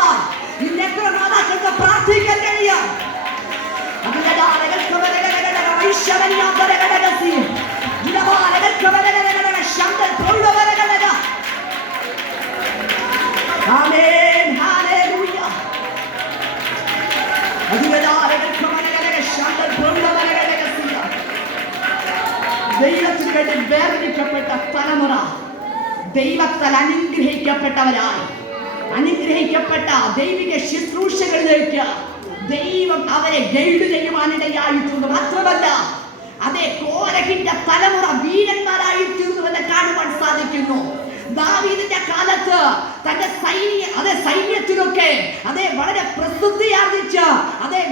ഇന്ന് എത്ര മാതാക്കൾക്ക് പ്രാർത്ഥിക്കാൻ കഴിയാം. ദൈവത്തിന് വേണ്ടി വേർതിരിക്കപ്പെട്ട തലമുറ ദൈവത്താൽ അനുഗ്രഹിക്കപ്പെട്ടവരായി അനുഗ്രഹിക്കപ്പെട്ട ദൈവിക ശുശ്രൂഷകളിലേക്ക് ദൈവം അവരെ ഗൈഡ് ചെയ്യുവാനിടയായിട്ടുണ്ട്. മാത്രമല്ല അതേ കോരഹിന്റെ തലമുറ വീരന്മാരായി തീർന്നുവെന്ന് കാണുവാൻ സാധിക്കുന്നു. ദാവീദിന്റെ കാലത്ത് തന്റെ സൈന്യത്തിലൊക്കെ വളരെ പ്രസിദ്ധി ആർജിച്ച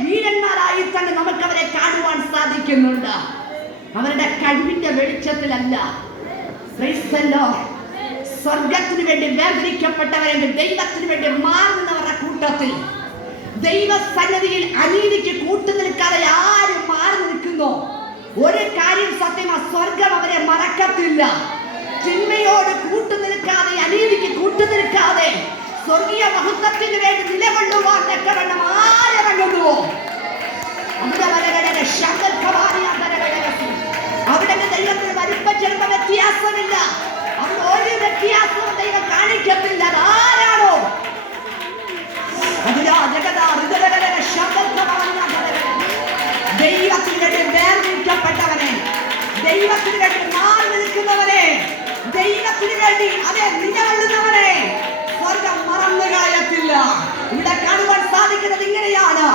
വീരന്മാരായി തന്നെ നമുക്ക് അവരെ കാണുവാൻ സാധിക്കുന്നുണ്ട്. അവരുടെ കഴിവിന്റെ വെളിച്ചത്തിലല്ല. സ്വർഗത്തിന് വേണ്ടി വേർതിരിക്കപ്പെട്ടവരെ ദൈവത്തിന് വേണ്ടി മാറുന്നവരുടെ കൂട്ടത്തിൽ ദൈവസന്നിധിയിൽ അനീതിക്ക് കൂട്ടുനിൽക്കാതെ ആരും മാറി നിൽക്കുന്നു. ഒരു കാര്യം സത്യമാണ്, സ്വർഗം അവരെ മറക്കത്തില്ല. ചിന്മയോട് കൂട്ടുനിൽക്കാതെ, അനീതിക്ക് കൂട്ടുനിൽക്കാതെ സ്വർഗീയ മഹത്വത്തിന് വേണ്ടി നിലകൊള്ളുവാൻ തക്കവണ്ണം ആരിറങ്ങുന്നുവോ അവിടെ ദൈവത്തിന് വലിപ്പം ചെറുപ്പ വ്യത്യാസമില്ല. അവിടെ ഒരു വ്യത്യാസവും ദൈവം കാണിക്കത്തില്ല. ആരാണോ ദൈവത്തിന് വേണ്ടി വേർതിരിക്കപ്പെട്ടവനെ, ദൈവത്തിന് വേണ്ടി മാറി നിൽക്കുന്നവനെ, ദൈവത്തിന് വേണ്ടി നിലകൊള്ളുന്നവനെ സ്വർഗം മറന്നു കളയത്തില്ല. ഇവിടെ കാണുവാൻ സാധിക്കുന്നത് ഇങ്ങനെയാണ്.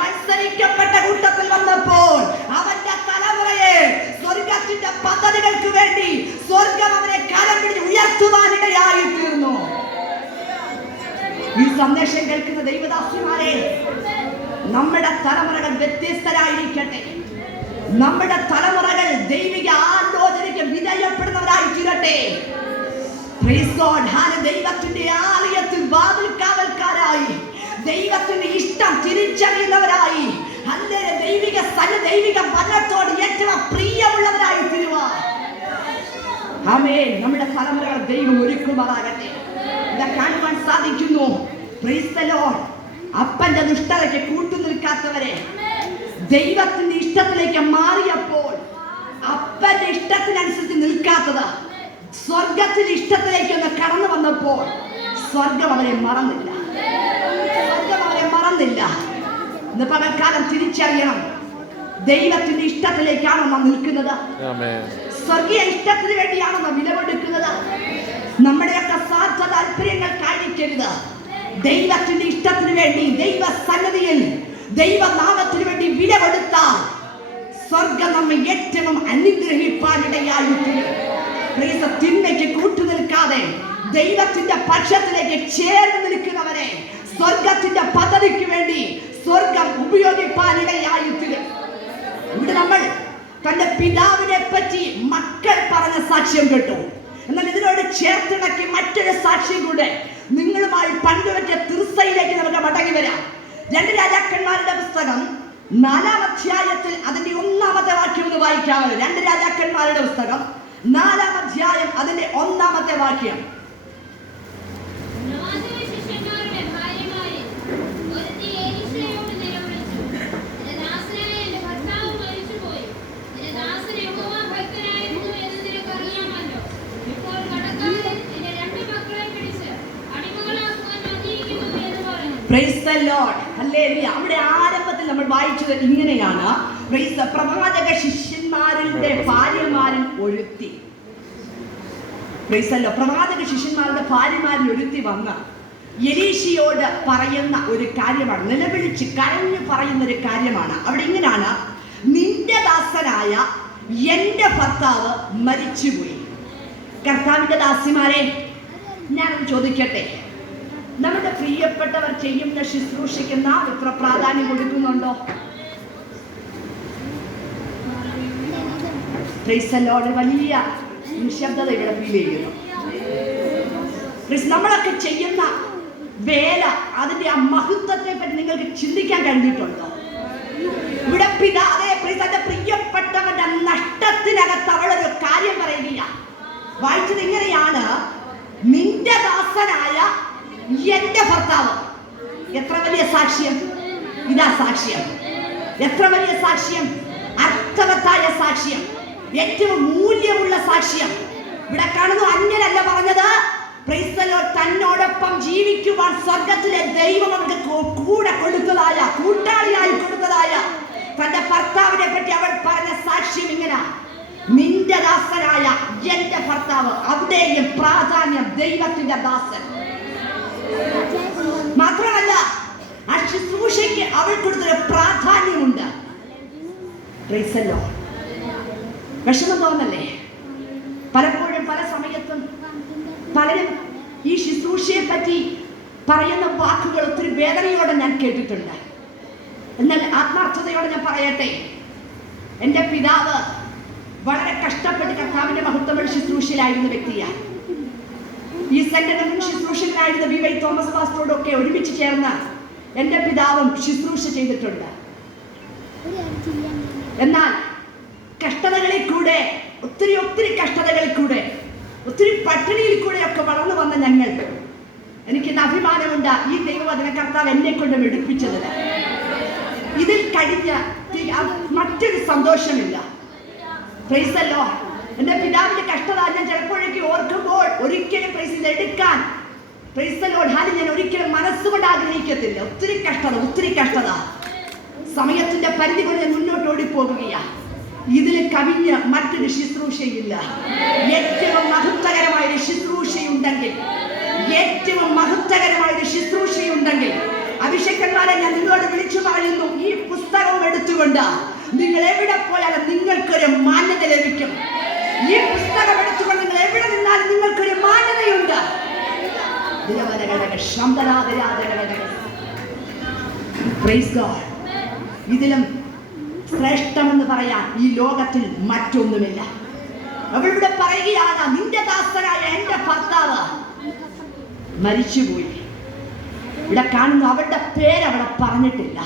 മത്സരിക്കപ്പെട്ട കൂട്ടത്തിൽ വന്നപ്പോൾ അവന്റെ തലമുറയെ സ്വർഗത്തിന്റെ പദ്ധതികൾക്ക് വേണ്ടി സ്വർഗം അവനെ കരം പിടിച്ച് ഉയർത്തുവാനിടയായി തീർന്നു. ഈ സന്ദേശം കേൾക്കുന്ന ദൈവദാസിമാരെ, നമ്മുടെ തലമുറകൾ വ്യത്യസ്തരായിരിക്കട്ടെ. നമ്മുടെ തലമുറകൾ ദൈവിക ആലോചനയ്ക്ക് വിധേയപ്പെടുന്നവരായി തീരട്ടെ. ദൈവത്തിന്റെ ആലയത്തിൽ വാതിൽ കാവൽക്കാരായി, ദൈവത്തിന്റെ ഇഷ്ടം തിരിച്ചറിയുന്നവരായി, ദൈവിക വചനത്തോട് ഏറ്റവും പ്രിയമുള്ളവരായി തീരുവാൻ നമ്മുടെ തലമുറകൾ ദൈവം ഒരുക്കുമാറാകട്ടെ. ഇത് കാണുവാൻ സാധിക്കുന്നു. അപ്പന്റെ ദുഷ്ടതയ്ക്ക് കൂട്ടുനിൽക്കാത്തവരെ ദൈവത്തിന്റെ ഇഷ്ടത്തിലേക്ക് മാറിയപ്പോൾ, അപ്പന്റെ ഇഷ്ടത്തിനനുസരിച്ച് നിൽക്കാത്തത് സ്വർഗത്തിന്റെ ഇഷ്ടത്തിലേക്ക് ഒന്ന് കടന്നു വന്നപ്പോൾ സ്വർഗം അവരെ മറന്നില്ല. ഇന്ന് പകൽക്കാലം തിരിച്ചറിയണം, ദൈവത്തിന്റെ ഇഷ്ടത്തിലേക്കാണോ നാം നിൽക്കുന്നത്? സ്വർഗീയ ഇഷ്ടത്തിന് വേണ്ടിയാണോ നാം വിലകൊടുക്കുന്നത്? നമ്മുടെയൊക്കെ സ്വാർത്ഥ താല്പര്യങ്ങൾ കാണിക്കരുത്. ദൈവത്തിന്റെ ഇഷ്ടത്തിന് വേണ്ടി, ദൈവ സന്നിധിയിൽ ദൈവനാമത്തിന് വേണ്ടി വില കൊടുത്താൽ സ്വർഗം നമ്മെ ഏറ്റവും അനുഗ്രഹിപ്പാനിടയായിട്ടുണ്ട്. തിന്മയ്ക്ക് കൂട്ടുനിൽക്കാതെ ദൈവത്തിന്റെ പക്ഷത്തിലേക്ക് ചേർന്ന് നിൽക്കുന്നവരെ സ്വർഗത്തിന്റെ പദ്ധതിക്ക് വേണ്ടി സ്വർഗം ഉപയോഗിപ്പാനിടയായിട്ടുണ്ട്. ഇവിടെ നമ്മൾ തന്റെ പിതാവിനെ പറ്റി മക്കൾ പറഞ്ഞ സാക്ഷ്യം കേട്ടു. എന്നാൽ ഇതിനോട് ചേർത്തിണക്കി മറ്റൊരു സാക്ഷ്യം കൂടെ നിങ്ങളുമായി പങ്കുവെച്ച തിർസയിലേക്ക് നമുക്ക് മടങ്ങി വരാം. 2 രാജാക്കന്മാരുടെ പുസ്തകം 4-ാം അധ്യായത്തിൽ അതിന്റെ 1-ാമത്തെ വാക്യം ഒന്ന് വായിക്കാമല്ലോ. 2 രാജാക്കന്മാരുടെ പുസ്തകം 4-ാം അധ്യായം അതിന്റെ 1-ാമത്തെ വാക്യം. അവിടെ ആരംഭത്തിൽ നമ്മൾ വായിച്ചത് ഇങ്ങനെയാണ്. പ്രവാചക ശിഷ്യന്മാരുടെ ഭാര്യമാരിൽ ഒരുത്തി, പ്രവാചക ശിഷ്യന്മാരുടെ ഭാര്യമാരിൽ ഒരുത്തി വന്ന് എലീശയോട് പറയുന്ന ഒരു കാര്യമാണ്, നിലവിളിച്ച് കരഞ്ഞു പറയുന്ന ഒരു കാര്യമാണ്. അവിടെ ഇങ്ങനെയാണ്, നിന്റെ ദാസനായ എന്റെ ഭർത്താവ് മരിച്ചുപോയി. കർത്താവിന്റെ ദാസിമാരെ, ഞാൻ ചോദിക്കട്ടെ, നമ്മുടെ പ്രിയപ്പെട്ടവർ ചെയ്യുന്ന ശുശ്രൂഷയ്ക്ക് നാം എത്ര പ്രാധാന്യം കൊടുക്കുന്നുണ്ടോ? വലിയ നിശബ്ദത ഇവിടെ ഫീൽ ചെയ്യുന്നു. നമ്മളൊക്കെ ചെയ്യുന്ന വേല, അതിന്റെ ആ മഹത്വത്തെ പറ്റി നിങ്ങൾക്ക് ചിന്തിക്കാൻ കഴിഞ്ഞിട്ടുണ്ടോ? ഇവിടെ തന്റെ പ്രിയപ്പെട്ടവന്റെ നഷ്ടത്തിനകത്ത് അവളൊരു കാര്യം പറയുകയാണ്. വായിച്ചത് ഇങ്ങനെയാണ്, നിന്റെ ദാസനായ എന്റെ ഭർത്താവ്. എത്ര വലിയ സാക്ഷ്യം! ഇതാ സാക്ഷ്യം. എത്ര വലിയ സാക്ഷ്യം! അർത്ഥവത്തായ സാക്ഷ്യം, ഏറ്റവും മൂല്യമുള്ള സാക്ഷ്യം. ഇവിടെ കാണുന്നു, അന്യനല്ല പറഞ്ഞത്, തന്നോടൊപ്പം ജീവിക്കുവാൻ സ്വർഗത്തിലെ ദൈവം അവർക്ക് കൂടെ കൊടുത്തതായ, കൂട്ടാളിയായി കൊടുത്തതായ തന്റെ ഭർത്താവിനെ പറ്റി അവൾ പറഞ്ഞ സാക്ഷ്യം ഇങ്ങനെ, നിന്റെ ദാസനായ എന്റെ ഭർത്താവ്. അവിടെയും പ്രാധാന്യം ദൈവത്തിന്റെ ദാസൻ. ശുശ്രൂഷയ്ക്ക് അവൾ കൊടുത്തൊരു പ്രാധാന്യമുണ്ട്. വിഷമം തോന്നല്ലേ? പലപ്പോഴും പല സമയത്തും പലരും ഈ ശുശ്രൂഷയെ പറ്റി പറയുന്ന വാക്കുകൾ ഒത്തിരി വേദനയോടെ ഞാൻ കേട്ടിട്ടുണ്ട്. എന്നാൽ ആത്മാർത്ഥതയോടെ ഞാൻ പറയട്ടെ, എൻ്റെ പിതാവ് വളരെ കഷ്ടപ്പെട്ട് കർത്താവിന്റെ മഹത്വമുള്ള ശുശ്രൂഷയിലായിരുന്ന വ്യക്തിയാണ്. ഈ സെന്ററിൽ ശുശ്രൂഷകനായിരുന്ന വി.വൈ. തോമസ് പാസ്റ്ററോടൊക്കെ ഒരുമിച്ച് ചേർന്ന് എൻ്റെ പിതാവും ശുശ്രൂഷ ചെയ്തിട്ടുണ്ട്. എന്നാൽ കഷ്ടതകളിൽ കൂടെ, ഒത്തിരി കഷ്ടതകളിൽ കൂടെ, ഒത്തിരി പട്ടിണിയിൽ കൂടെയൊക്കെ വളർന്നു വന്ന ഞങ്ങൾ, എനിക്കിന്ന് അഭിമാനമുണ്ട് ഈ ദൈവവചന കർത്താവ് എന്നെ കൊണ്ട് മെടുപ്പിച്ചതിന്. ഇതിൽ കഴിഞ്ഞ മറ്റൊരു സന്തോഷമില്ല. Praise the Lord. എൻ്റെ പിതാവിന്റെ കഷ്ടത ഞാൻ ചിലപ്പോഴേക്ക് ഓർക്കുമ്പോൾ ഒരിക്കലും പ്രൈസ് എടുക്കാൻ, പ്രൈസ് ദി ലോർഡ്, ഞാൻ ഒരിക്കലും മനസ്സുകൊണ്ട് ആഗ്രഹിക്കത്തില്ല. ഒത്തിരി കഷ്ടത. സമയത്തിന്റെ പരിധി കൊണ്ട് ഞാൻ മുന്നോട്ട് ഓടിപ്പോകുകയാണ്. ഇതിൽ കവിഞ്ഞ് മറ്റൊരു ശുശ്രൂഷയില്ല. ഏറ്റവും മഹത്വകരമായൊരു ശുശ്രൂഷയുണ്ടെങ്കിൽ അഭിഷേകന്മാരെ ഞാൻ നിങ്ങളോട് വിളിച്ചു പറയുന്നു, ഈ പുസ്തകം എടുത്തുകൊണ്ട് നിങ്ങൾ എവിടെ പോയാലും നിങ്ങൾക്കൊരു മാന്യത ലഭിക്കും. ഈ പുസ്തകം എടുത്തുകൊണ്ട് നിങ്ങൾ എവിടെ നിന്നാലും നിങ്ങൾക്കൊരു മാന്യതയുണ്ട്. ഇതിലും ശ്രേഷ്ഠമെന്ന് പറയാൻ ഈ ലോകത്തിൽ മറ്റൊന്നുമില്ല. അവളിവിടെ പറയുകയാണ്, നിന്റെ ദാസനായ എന്റെ ഭർത്താവ് മരിച്ചുപോയി. ഇവിടെ കാണുന്നു, അവളുടെ പേര് അവിടെ പറഞ്ഞിട്ടില്ല.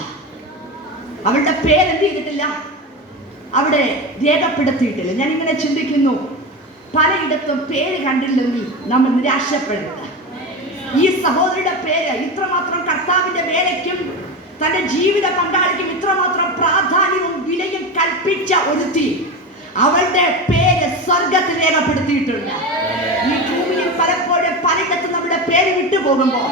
അവളുടെ പേര് എന്ത് ചെയ്തിട്ടില്ല, അവിടെ രേഖപ്പെടുത്തിയിട്ടില്ല. ഞാൻ ഇങ്ങനെ ചിന്തിക്കുന്നു, പലയിടത്തും പേര് കണ്ടില്ലെങ്കിൽ നമ്മൾ നിരാശപ്പെടരുത്. ഈ സഹോദരിയുടെ പേര് ഇത്രമാത്രം കർത്താവിന്റെ വേലയ്ക്കും തന്റെ ജീവിത പങ്കാളിക്കും ഇത്രമാത്രം പ്രാധാന്യവും വിലയും കൽപ്പിച്ച ഒരുത്തി, അവളുടെ പേര് സ്വർഗത്തിൽ രേഖപ്പെടുത്തിയിട്ടുണ്ട്. ഈ ഭൂമിയിൽ പലപ്പോഴും പലയിടത്തും നമ്മുടെ പേര് വിട്ടുപോകുമ്പോൾ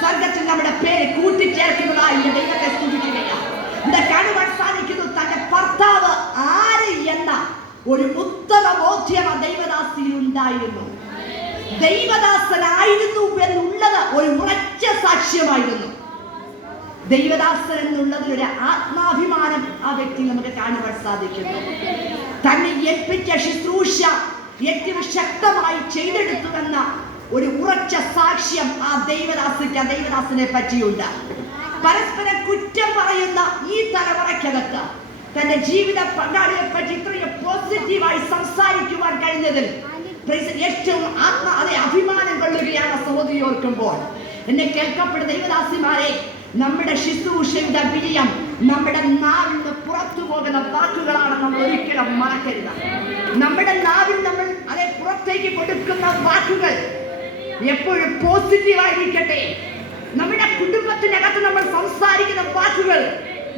സ്വർഗത്തിൽ നമ്മുടെ പേര് കൂട്ടിച്ചേർക്കുന്നതായി ദൈവത്തെ സ്തുതിക്കുകയാണ്. ഇവിടെ കാണുവാൻ സാധിക്കുന്നു, തന്റെ ഭർത്താവ് ആര് എന്ന ഒരു ഉത്തമ ബോധ്യം ദൈവദാസിയിൽ ഉണ്ടായിരുന്നു. ദൈവദാസനായിരുന്നു എന്നുള്ളത് ഒരു ഉറച്ച സാക്ഷ്യമായിരുന്നു. ദൈവദാസൻ എന്നുള്ളതിൽ ഒരു ആത്മാഭിമാനം ആ വ്യക്തി നമുക്ക് കാണുവാൻ സാധിക്കുന്നു. തന്നെ ഏൽപ്പിച്ച ശുശ്രൂഷ ഏറ്റവും ശക്തമായി ചെയ്തെടുത്തുവെന്ന ഒരു ഉറച്ച സാക്ഷ്യം ആ ദൈവദാസനെ പറ്റിയുണ്ട്. പരസ്പരം കുറ്റം പറയുന്ന ഈ തലമുറയ്ക്കകത്ത് തന്റെ ജീവിത പങ്കാളിയെ പറ്റി ഇത്രയും പോസിറ്റീവായി സംസാരിക്കുവാൻ കഴിഞ്ഞതിൽ ഏറ്റവും അഭിമാനം കൊള്ളുകയാണ് സഹോദരി ഓർക്കുമ്പോൾ. എന്നെ കേൾക്കപ്പെടുന്ന ദൈവദാസിമാരെ, നമ്മുടെ ശുശ്രൂഷയുടെ വിജയം നമ്മുടെ നാവിൽ നിന്ന് പുറത്തു പോകുന്ന വാക്കുകളാണ് നമ്മൾ ഒരിക്കലും മറക്കരുത്. നമ്മുടെ നാവിൽ നമ്മൾ പുറത്തേക്ക് കൊടുക്കുന്ന വാക്കുകൾ എപ്പോഴും പോസിറ്റീവായിരിക്കട്ടെ. നമ്മുടെ കുടുംബത്തിനകത്ത് നമ്മൾ സംസാരിക്കുന്ന വാക്കുകൾ,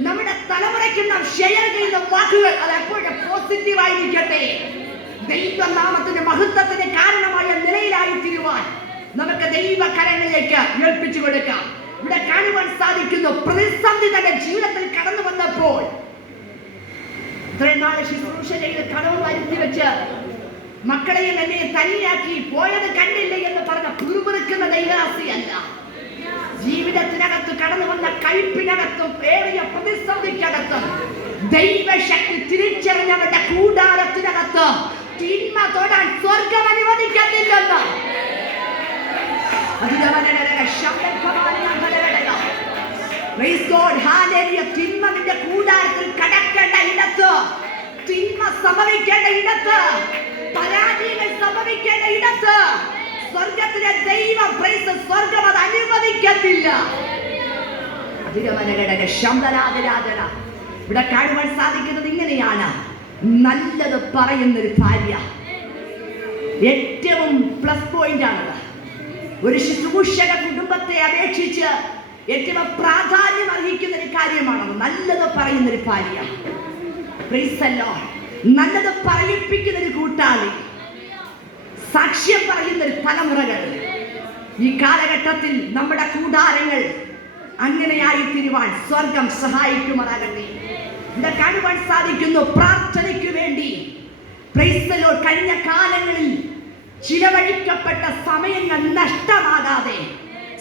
നമ്മുടെ തലമുറയ്ക്ക് നാം ഷെയർ ചെയ്യുന്ന വാക്കുകൾ അത് എപ്പോഴും പോസിറ്റീവായിരിക്കട്ടെ. ദൈവനാമത്തിന്റെ മഹത്വത്തിന് കാരണമായ നിലയിലായി തീരുവാൻ നമുക്ക് ദൈവകരങ്ങളിലേക്ക് ഏൽപ്പിച്ചു കൊടുക്കാം. ഇവിടെ കാണുവാൻ സാധിക്കുന്നു, പ്രതിസന്ധി തന്റെ ജീവിതത്തിൽ കടന്നു വന്നപ്പോൾ ഇത്രയും നാളെ ശുശ്രൂഷ ചെയ്ത് കടവ് വരുത്തി വെച്ച് മക്കളെയും എന്നെ തനിയാക്കി പോയത് കണ്ടില്ല എന്ന് പറഞ്ഞ പിറുപിറുക്കുന്ന ദൈവദാസിയല്ല. ജീവിതത്തിനകത്ത് കടന്നു വന്ന കയ്പിനകത്തും ഏറിയ പ്രതിസന്ധിക്കകത്തും ദൈവശക്തി തിരിച്ചറിഞ്ഞവരുടെ കൂടാരത്തിനകത്ത് തിന്മ തൊടാൻ സ്വർഗം അനുവദിക്കത്തില്ലെന്ന് തിന്മ നിന്റെ കൂടാരത്തിൽ കടക്കേണ്ട ഇടത്ത്, തിന്മ സംഭവിക്കേണ്ട ഇടത്ത്, പരാജയങ്ങൾ സംഭവിക്കേണ്ട ഇടത്ത് സ്വർഗത്തിലെ ദൈവം സ്വർഗം അത് അനുവദിക്കത്തില്ല. ഇവിടെ കാണുവാൻ സാധിക്കുന്നത് ഇങ്ങനെയാണ്, നല്ലത് പറയുന്നൊരു ഭാര്യ ഏറ്റവും പ്ലസ് പോയിന്റ് ആണത്. ഒരു ശുശ്രൂഷക കുടുംബത്തെ അപേക്ഷിച്ച് ഏറ്റവും പ്രാധാന്യം അർഹിക്കുന്ന ഒരു കാര്യമാണത്, നല്ലത് പറയുന്നൊരു ഭാര്യ. നല്ലത് പറയിപ്പിക്കുന്ന ഒരു കൂട്ടാളി, സാക്ഷ്യം പറയുന്ന ഒരു തലമുറകൾ. ഈ കാലഘട്ടത്തിൽ നമ്മുടെ കൂടാരങ്ങൾ അങ്ങനെയായി തീരുവാൻ സ്വർഗം സഹായിക്കുമാറാകട്ടെ. ഇവിടെ കാണുവാൻ സാധിക്കുന്നു, പ്രാർത്ഥനയ്ക്ക് വേണ്ടി കഴിഞ്ഞ കാലങ്ങളിൽ ചിലവഴിക്കപ്പെട്ട സമയങ്ങൾ നഷ്ടമാകാതെ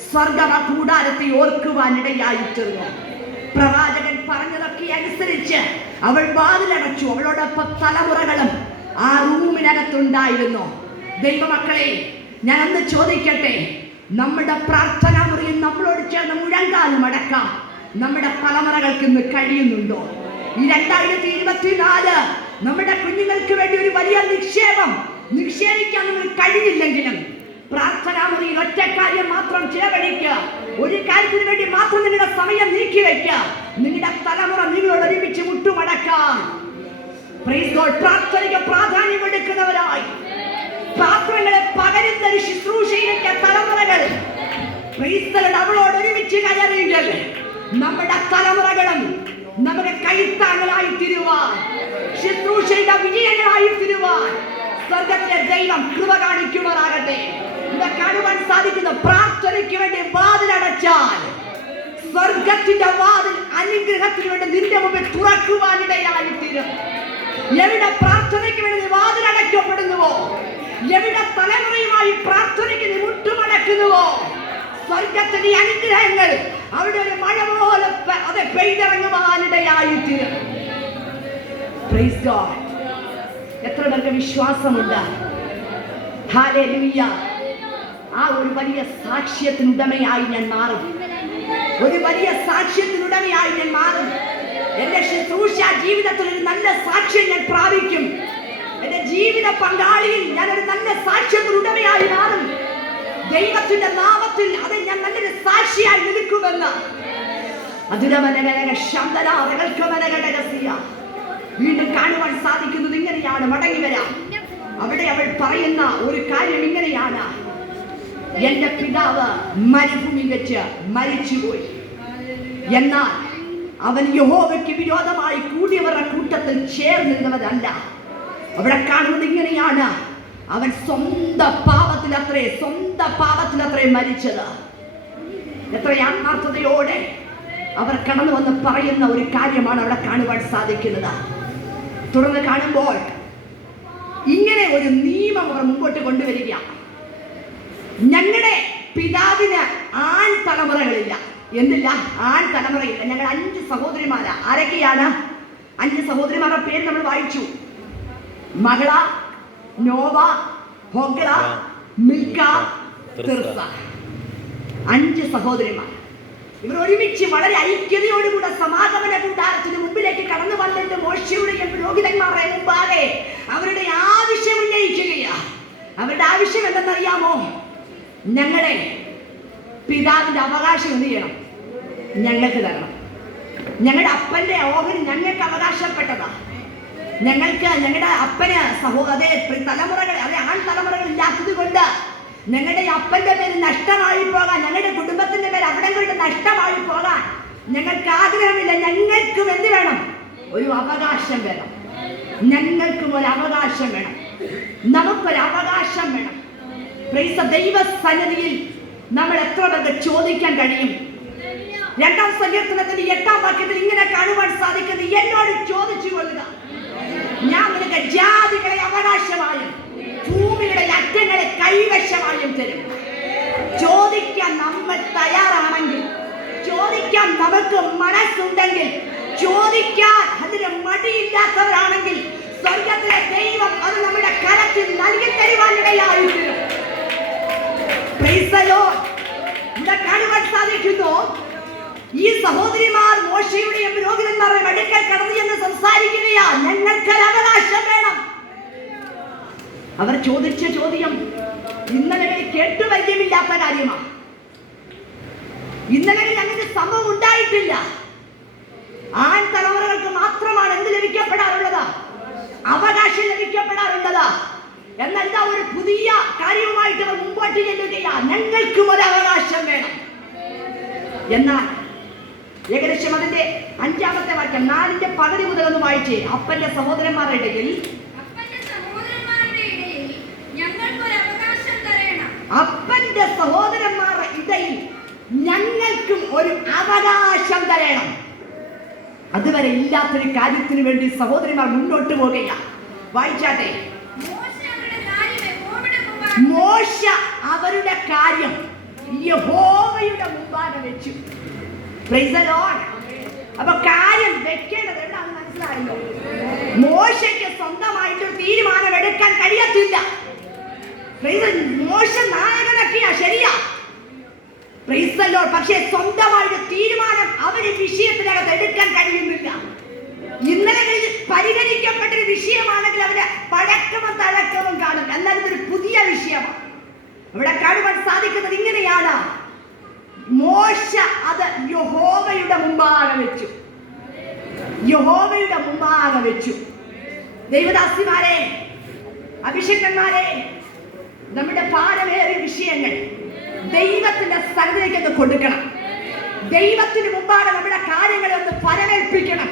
സ്വർഗമ കൂടാരത്തെ ഓർക്കുവാനിടയായിത്തീർന്നു. പ്രവാചകൻ പറഞ്ഞതൊക്കെ അനുസരിച്ച് അവൾ വാതിലടച്ചു. അവളോടൊപ്പം തലമുറകളും ആ റൂമിനകത്തുണ്ടായിരുന്നു. ദൈവമക്കളെ, ഞാൻ ഒന്ന് ചോദിക്കട്ടെ, നമ്മുടെ പ്രാർത്ഥനാ മുറിയിൽ നമ്മളോട് ചേർന്ന് മുഴങ്കാലം അടക്കാം നമ്മുടെ തലമുറകൾക്ക് ഇന്ന് കഴിയുന്നുണ്ടോ? ഈ 2024 നമ്മുടെ കുഞ്ഞുങ്ങൾക്ക് വേണ്ടി ഒരു വലിയ നിക്ഷേപിക്കാൻ നമുക്ക് കഴിഞ്ഞില്ലെങ്കിലും പ്രാർത്ഥനാ മുറിയിൽ ഒറ്റ കാര്യം മാത്രം ചിലവഴിക്കുക. ഒരു കാര്യത്തിന് വേണ്ടി മാത്രം നിങ്ങളുടെ സമയം നീക്കി വയ്ക്കുക. നിങ്ങളുടെ തലമുറ നിങ്ങളോട് ഒരുമിച്ച് മുട്ടുമടക്കാം. പ്രാർത്ഥനയ്ക്ക് പ്രാധാന്യം എടുക്കുന്നവരായി പാത്രങ്ങളെ പകരുന്ന ഒരു ശുശ്രൂഷയിലേക്ക് തലമുറകൾ അവളോട് ഒരുമിച്ച് കയറിയെങ്കിൽ നമ്മുടെ തലമുറകളും നമ്മുടെ കൈത്താങ്ങളായി തീരുവാൻ, ശുശ്രൂഷയുടെ വിജയങ്ങളായി തീരുവാൻ സ്വർഗത്തിലെ ദൈവം കൃപ കാണിക്കുമാറാകട്ടെ. ഇവിടെ കാണുവാൻ സാധിക്കുന്ന പ്രാർത്ഥനയ്ക്ക് വേണ്ടി വാതിലടച്ചാൽ സ്വർഗത്തിന്റെ വാതിൽ അനുഗ്രഹത്തിന് വേണ്ടി നിന്റെ മുമ്പിൽ തുറക്കുവാനിടയായി തീരും. എവിടെ പ്രാർത്ഥനയ്ക്ക് വേണ്ടി വാതിലടയ്ക്കപ്പെടുന്നുവോ, എവിടെ തലമുറയുമായി പ്രാർത്ഥനയ്ക്ക് മുട്ടുമടക്കുന്നുവോ, സ്വർഗത്തിന്റെ അനുഗ്രഹങ്ങൾ അവിടെ ഒരു മഴ പോലെ അത് പെയ്തിറങ്ങുവാനിടയായിത്തീരും. Praise God. എത്ര പേർക്ക് വിശ്വാസമുണ്ട്? ഹല്ലേലൂയ. ആ ഒരു വലിയ സാക്ഷ്യത്തിനുടമയായി ഞാൻ മാറും. ഒരു വലിയ സാക്ഷ്യത്തിനുടമയായി ഞാൻ മാറും. എന്റെ ശുശ്രൂഷ ജീവിതത്തിൽ ഒരു നല്ല സാക്ഷ്യം ഞാൻ പ്രാപിക്കും. എന്റെ ജീവിത പങ്കാളിയിൽ ഞാൻ ഒരു നല്ല സാക്ഷ്യത്തിനുടമയായി മാറും. ദൈവത്തിന്റെ നാമത്തിൽ അത് ഞാൻ നല്ലൊരു സാക്ഷിയായി നിൽക്കുമെന്ന് വീണ്ടും കാണുവാൻ സാധിക്കുന്നത് ഇങ്ങനെയാണ്. മടങ്ങി വരാം. അവിടെ അവൾ പറയുന്ന ഒരു കാര്യം ഇങ്ങനെയാണ്: എന്റെ പിതാവ് മരുഭൂമിയിൽ വെച്ച് മരിച്ചുപോയി, എന്നാൽ അവൻ യഹോവയ്ക്ക് വിരോധമായി കൂടിയവരുടെ കൂട്ടത്തിൽ ചേർന്നിരുന്നവരല്ല. അവിടെ കാണുന്നത് ഇങ്ങനെയാണ്: അവൻ സ്വന്തം പാപത്തിലത്രേ മരിച്ചത്. എത്ര ആത്മാർത്ഥതയോടെ അവർ കടന്നു വന്ന് പറയുന്ന ഒരു കാര്യമാണ് അവിടെ കാണുവാൻ സാധിക്കുന്നത്. തുടർന്ന് കാണുമ്പോൾ ഇങ്ങനെ ഒരു നിയമം അവർ മുമ്പോട്ട് കൊണ്ടുവരിക: ഞങ്ങളുടെ പിതാവിന് ആൺ തലമുറകളില്ല. എന്തില്ല? ആൺ തലമുറയില്ല. ഞങ്ങൾ 5 സഹോദരിമാരാ. ആരൊക്കെയാണ്? 5 സഹോദരിമാരുടെ പേര് നമ്മൾ വായിച്ചു: മഹള, നോവ, ഹൊഗ്ല, മിൽക്ക, തിർസ. 5 സഹോദരിമാർ. ഇവർ ഒരുമിച്ച് വളരെ ഐക്യതയോടുകൂടെ സമാഗമന കൂടാരത്തിന് മുമ്പിലേക്ക് കടന്നു വന്നിട്ട് മോശയുടെയും പുരോഹിതന്മാരുടെ മുമ്പാകെ അവരുടെ ആവശ്യം ഉന്നയിക്കുകയാണ്. അവരുടെ ആവശ്യം എന്തെന്നറിയാമോ? ഞങ്ങളുടെ പിതാവിന്റെ അവകാശം എന്ത് ചെയ്യണം? ഞങ്ങൾക്ക് തരണം. ഞങ്ങളുടെ അപ്പന്റെ ഓഹരി ഞങ്ങൾക്ക് അവകാശപ്പെട്ടതാ. ഞങ്ങളുടെ അപ്പന് തലമുറകൾ ആൺ തലമുറകൾ ഇല്ലാത്തത് കൊണ്ട് ഞങ്ങളുടെ അപ്പന്റെ പേര് നഷ്ടമായി പോകാൻ, ഞങ്ങളുടെ കുടുംബത്തിന്റെ പേര് അവിടെ കൊണ്ട് നഷ്ടമായി പോകാൻ ഞങ്ങൾക്ക് ആഗ്രഹമില്ല. ഞങ്ങൾക്കും എന്ത് വേണം? ഒരു അവകാശം വേണം. ഞങ്ങൾക്കും ഒരു അവകാശം വേണം. നമുക്കൊരു അവകാശം വേണം. ദൈവസന്നിധിയിൽ നമ്മൾ എത്ര പേർക്ക് ചോദിക്കാൻ കഴിയും? 2-ാം സങ്കീർത്തനത്തിന്റെ 8-ാം വാക്യത്തിൽ ഇങ്ങനെ കാണുവാൻ സാധിക്കുന്നത്: എന്നോട് ചോദിച്ചു കൊള്ളുക, ഞാൻ നിനക്ക് ജാതികളെ അവകാശമായും ഭൂമിയുടെ അറ്റങ്ങളെ കൈവശമായും തരും. ചോദിക്കാൻ നമ്മൾ തയ്യാറാണെങ്കിൽ, ചോദിക്കാൻ നമുക്ക് മനസ്സുണ്ടെങ്കിൽ, ചോദിക്കാൻ അതിന് മടിയില്ലാത്തവരാണെങ്കിൽ സ്വർഗത്തിലെ ദൈവം അത് നമ്മുടെ കരത്തിൽ നൽകി തരുവാനിടയായിരിക്കും. ഇവിടെ കാണുവാൻ സാധിക്കുന്നു, ഈ സഹോദരിമാർ മോശയുടെയും പുരോഹിതന്മാരുടെ അടുക്കൽ കടന്നു എന്ന് സംസാരിക്കുകയാ: ഞങ്ങൾക്കൊരു അവകാശം വേണം. അവർ ചോദിച്ച ചോദ്യം ഇന്നലെ കേട്ടു വൈദ്യമില്ലാത്ത കാര്യമാണ്. ഇന്നലെ അങ്ങനെ സംഭവം ഉണ്ടായിട്ടില്ല. ആൺ തലമുറകൾക്ക് മാത്രമാണ് എന്ത് ലഭിക്കപ്പെടാറുള്ളത്? അവകാശം ലഭിക്കപ്പെടാറുള്ളത്. എന്നെന്താ ഒരു പുതിയ കാര്യവുമായിട്ട് അവർ മുമ്പോട്ട് ചെല്ലുകയാ: ഞങ്ങൾക്കും ഒരു അവകാശം വേണം. എന്നാൽ ഏകദേശം അതിന്റെ 5-ാമത്തെ വാക്യം 4-ന്റെ പകുതി മുതൽ ഒന്ന് വായിച്ചേ. അപ്പന്റെ സഹോദരന്മാരുടെ ഇടയിൽ അപ്പന്റെ സഹോദരന്മാരുടെ ഇടയിൽ ഞങ്ങൾക്കും ഒരു അവകാശം തരണം. അതുവരെ ഇല്ലാത്തൊരു കാര്യത്തിന് വേണ്ടി സഹോദരിമാർ മുന്നോട്ട് പോകുകയാണ്. വായിച്ചാട്ടെ. മോശ അവരുടെ കാര്യം യഹോവയുടെ മുമ്പാകെ വെച്ചു. Praise the Lord. അപ്പൊ കാര്യം വെക്കേണ്ടത് എന്താണെന്ന് മനസ്സിലായല്ലോ? മോശയ്ക്ക് സ്വന്തമായിട്ട് തീരുമാനം എടുക്കാൻ കഴിയത്തില്ല. മോശ നായകനൊക്കെയാ, ശരിയാ. Praise the Lord. പക്ഷേ സ്വന്തമായിട്ട് തീരുമാനം അവര് വിഷയത്തിനകത്ത് എടുക്കാൻ കഴിയുന്നില്ല. ഇന്നലെ പരിഗണിക്കപ്പെട്ടൊരു വിഷയമാണെങ്കിൽ അവര് പഴക്കവും തഴക്കവും കാണും. എന്നാൽ ഇതൊരു പുതിയ വിഷയമാണ്. ഇവിടെ കാണുവാൻ സാധിക്കുന്നത് ഇങ്ങനെയാണ്. മോശ അത് യഹോവയുടെ മുമ്പാകെ വെച്ചു. യഹോവയുടെ മുമ്പാകെ വെച്ചു. ദൈവദാസിമാരെ, അഭിഷേകന്മാരെ, നമ്മുടെ ഭാരമേറിയ വിഷയങ്ങൾ ദൈവത്തിന്റെ സന്നിധിയിലേക്ക് കൊടുക്കണം. ദൈവത്തിന് മുമ്പാകെ നമ്മുടെ കാര്യങ്ങളെ ഒന്ന് ഫലമേൽപ്പിക്കണം.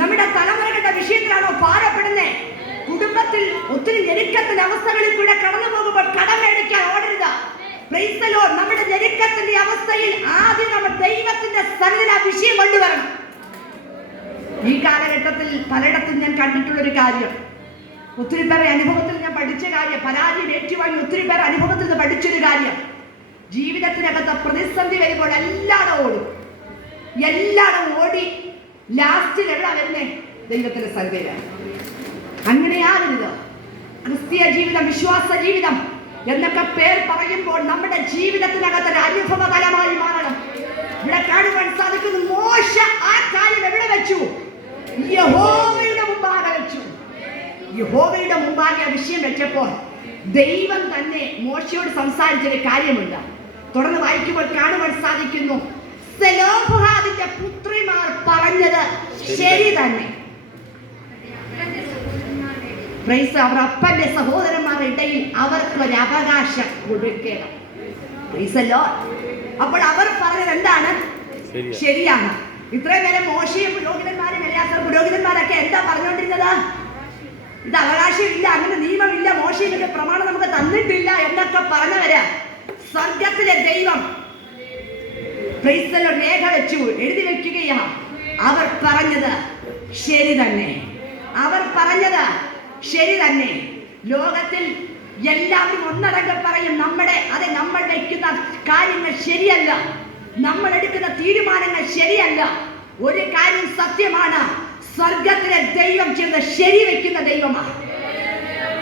നമ്മുടെ തലമുറകളുടെ വിഷയത്തിലാണോ ഭാരപ്പെടുന്നത്? കുടുംബത്തിൽ ഒത്തിരി ഞെരുക്കത്തിന്റെ അവസ്ഥകളിൽ കൂടെ കടന്നു പോകുമ്പോൾ കടം മേടിക്കാൻ ഓടരുത്. Price the Lord. നമ്മുടെ ഞെരുക്കത്തിന്റെ അവസ്ഥയിൽ ആദ്യം നമ്മൾ ദൈവത്തിന്റെ സന്നിധിയിൽ ആ വിഷയം കൊണ്ടുവരണം. ഈ കാലഘട്ടത്തിൽ പലയിടത്തും ഞാൻ കണ്ടിട്ടുള്ളൊരു കാര്യം, ഒത്തിരി പേരെ അനുഭവത്തിൽ ഞാൻ പഠിച്ച കാര്യം, പരാജയം ഏറ്റുവാങ്ങി ഒത്തിരി പേർ അനുഭവത്തിൽ നിന്ന് പഠിച്ചൊരു കാര്യം, ജീവിതത്തിനകത്ത് പ്രതിസന്ധി വരുമ്പോൾ എല്ലായിടും ഓടും. എല്ലായിടും ഓടി ലാസ്റ്റിൽ എവിടെ വരുന്നേ? ദൈവത്തിന്റെ സന്നിധിയിലാണ്. അങ്ങനെയാവരുത്. ക്രിസ്തീയ ജീവിതം, വിശ്വാസ ജീവിതം എന്നൊക്കെ പേർ പറയുമ്പോൾ നമ്മുടെ ജീവിതത്തിനകത്ത് ഒരു അനുഭവ തലമായി മാറണം. ഇവിടെ കാണുവാൻ സാധിക്കുന്നു, മോശ ആ കാര്യം എവിടെ വെച്ചു? യഹോവയുടെ മുമ്പാകെ വെച്ചു. യഹോവയുടെ മുമ്പാകെ ആ വിഷയം വെച്ചപ്പോൾ ദൈവം തന്നെ മോശയോട് സംസാരിച്ചൊരു കാര്യമുണ്ട്. തുടർന്ന് വായിക്കുമ്പോൾ കാണുവാൻ സാധിക്കുന്നു, സെലോഫഹാദിന്റെ പുത്രിമാർ പറഞ്ഞത് ശരി തന്നെ. അവർ അപ്പന്റെ സഹോദരന്മാരുടെ ഇടയിൽ അവർക്കൊരു അവകാശം കൊടുക്കണം. അപ്പോൾ അവർ പറഞ്ഞത് എന്താണ്? ശരിയാണ്. ഇത്രയും നേരം മോശയും പുരോഹിതന്മാരും എലിയാസർ പുരോഹിതന്മാരൊക്കെ എന്താ പറഞ്ഞുകൊണ്ടിരുന്നത്? ഇത് അവകാശമില്ല, അങ്ങനെ നിയമമില്ല, മോശ ഇതിന്റെ പ്രമാണം നമുക്ക് തന്നിട്ടില്ല എന്നൊക്കെ പറഞ്ഞവര് സ്വർഗത്തിലെ ദൈവം രേഖ വെച്ചു, എഴുതി വെക്കുകയാ. അവർ പറഞ്ഞത് ശരി തന്നെ. അവർ പറഞ്ഞത് ശരി തന്നെ. ലോകത്തിൽ എല്ലാവരും ഒന്നടങ്കം പറയും, നമ്മൾ വയ്ക്കുന്ന കാര്യങ്ങൾ ശരിയല്ല, നമ്മൾ എടുക്കുന്ന തീരുമാനങ്ങൾ ശരിയല്ല. ഒരു കാര്യം സത്യമാണ്, സ്വർഗത്തിലെ ദൈവം ചെയ്യുന്ന ശരി വെക്കുന്ന ദൈവമാണ്.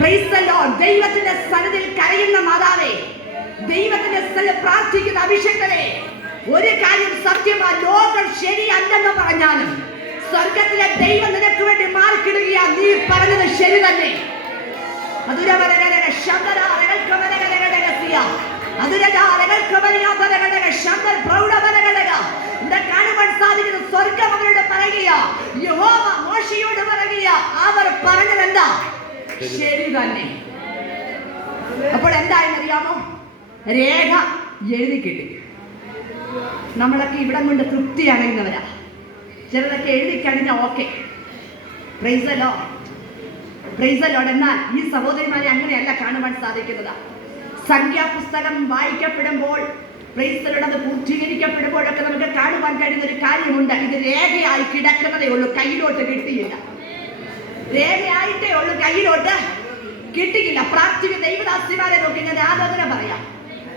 Price the Lord. ദൈവത്തിന്റെ സന്നിധിയിൽ കരയുന്ന മാതാവേ, ദൈവത്തിന്റെ സന്നിധിയിൽ പ്രാർത്ഥിക്കുന്ന അഭിഷേകരെ, ഒരു കാര്യം സത്യമാണ്, ലോകം ശരിയല്ലെന്ന് പറഞ്ഞാലും സ്വർഗത്തിലെ ദൈവം നിനക്ക് വേണ്ടി മാർക്കിടുകയാ. നീ പറഞ്ഞത് ശരി തന്നെ. കാണുവാൻ സാധിക്കുന്ന സ്വർഗം അവരോട് പറയുക, യഹോവ മോശയോട് പറയുക, അവർ പറഞ്ഞത് എന്താ? ശരി തന്നെ. അപ്പോൾ എന്തായെന്നറിയാമോ? രേഖ എഴുതി കിട്ടി. നമ്മളൊക്കെ ഇവിടം കൊണ്ട് തൃപ്തി അടയുന്നവരാ. ചിലതൊക്കെ എഴുതി കഴിഞ്ഞ okay, price the Lord, price the Lord. എന്നാൽ ഈ സഹോദരിമാരെ അങ്ങനെയല്ല കാണുവാൻ സാധിക്കുന്നത്. സംഖ്യാപുസ്തകം വായിക്കപ്പെടുമ്പോൾ, പ്രൈസ് ദി ലോർഡ്, അത് പൂർത്തീകരിക്കപ്പെടുമ്പോഴൊക്കെ നമുക്ക് കാണുവാൻ കഴിയുന്ന ഒരു കാര്യമുണ്ട്. ഇത് രേഖയായി കിടക്കുന്നതേ ഉള്ളൂ, കയ്യിലോട്ട് കിട്ടിയില്ല. രേഖയായിട്ടേ ഉള്ളൂ, കയ്യിലോട്ട് കിട്ടിയില്ല. പ്രാർത്ഥിക്കുന്ന ദൈവദാസിമാരെ നോക്കി ഞാൻ ആലോചന പറയാം.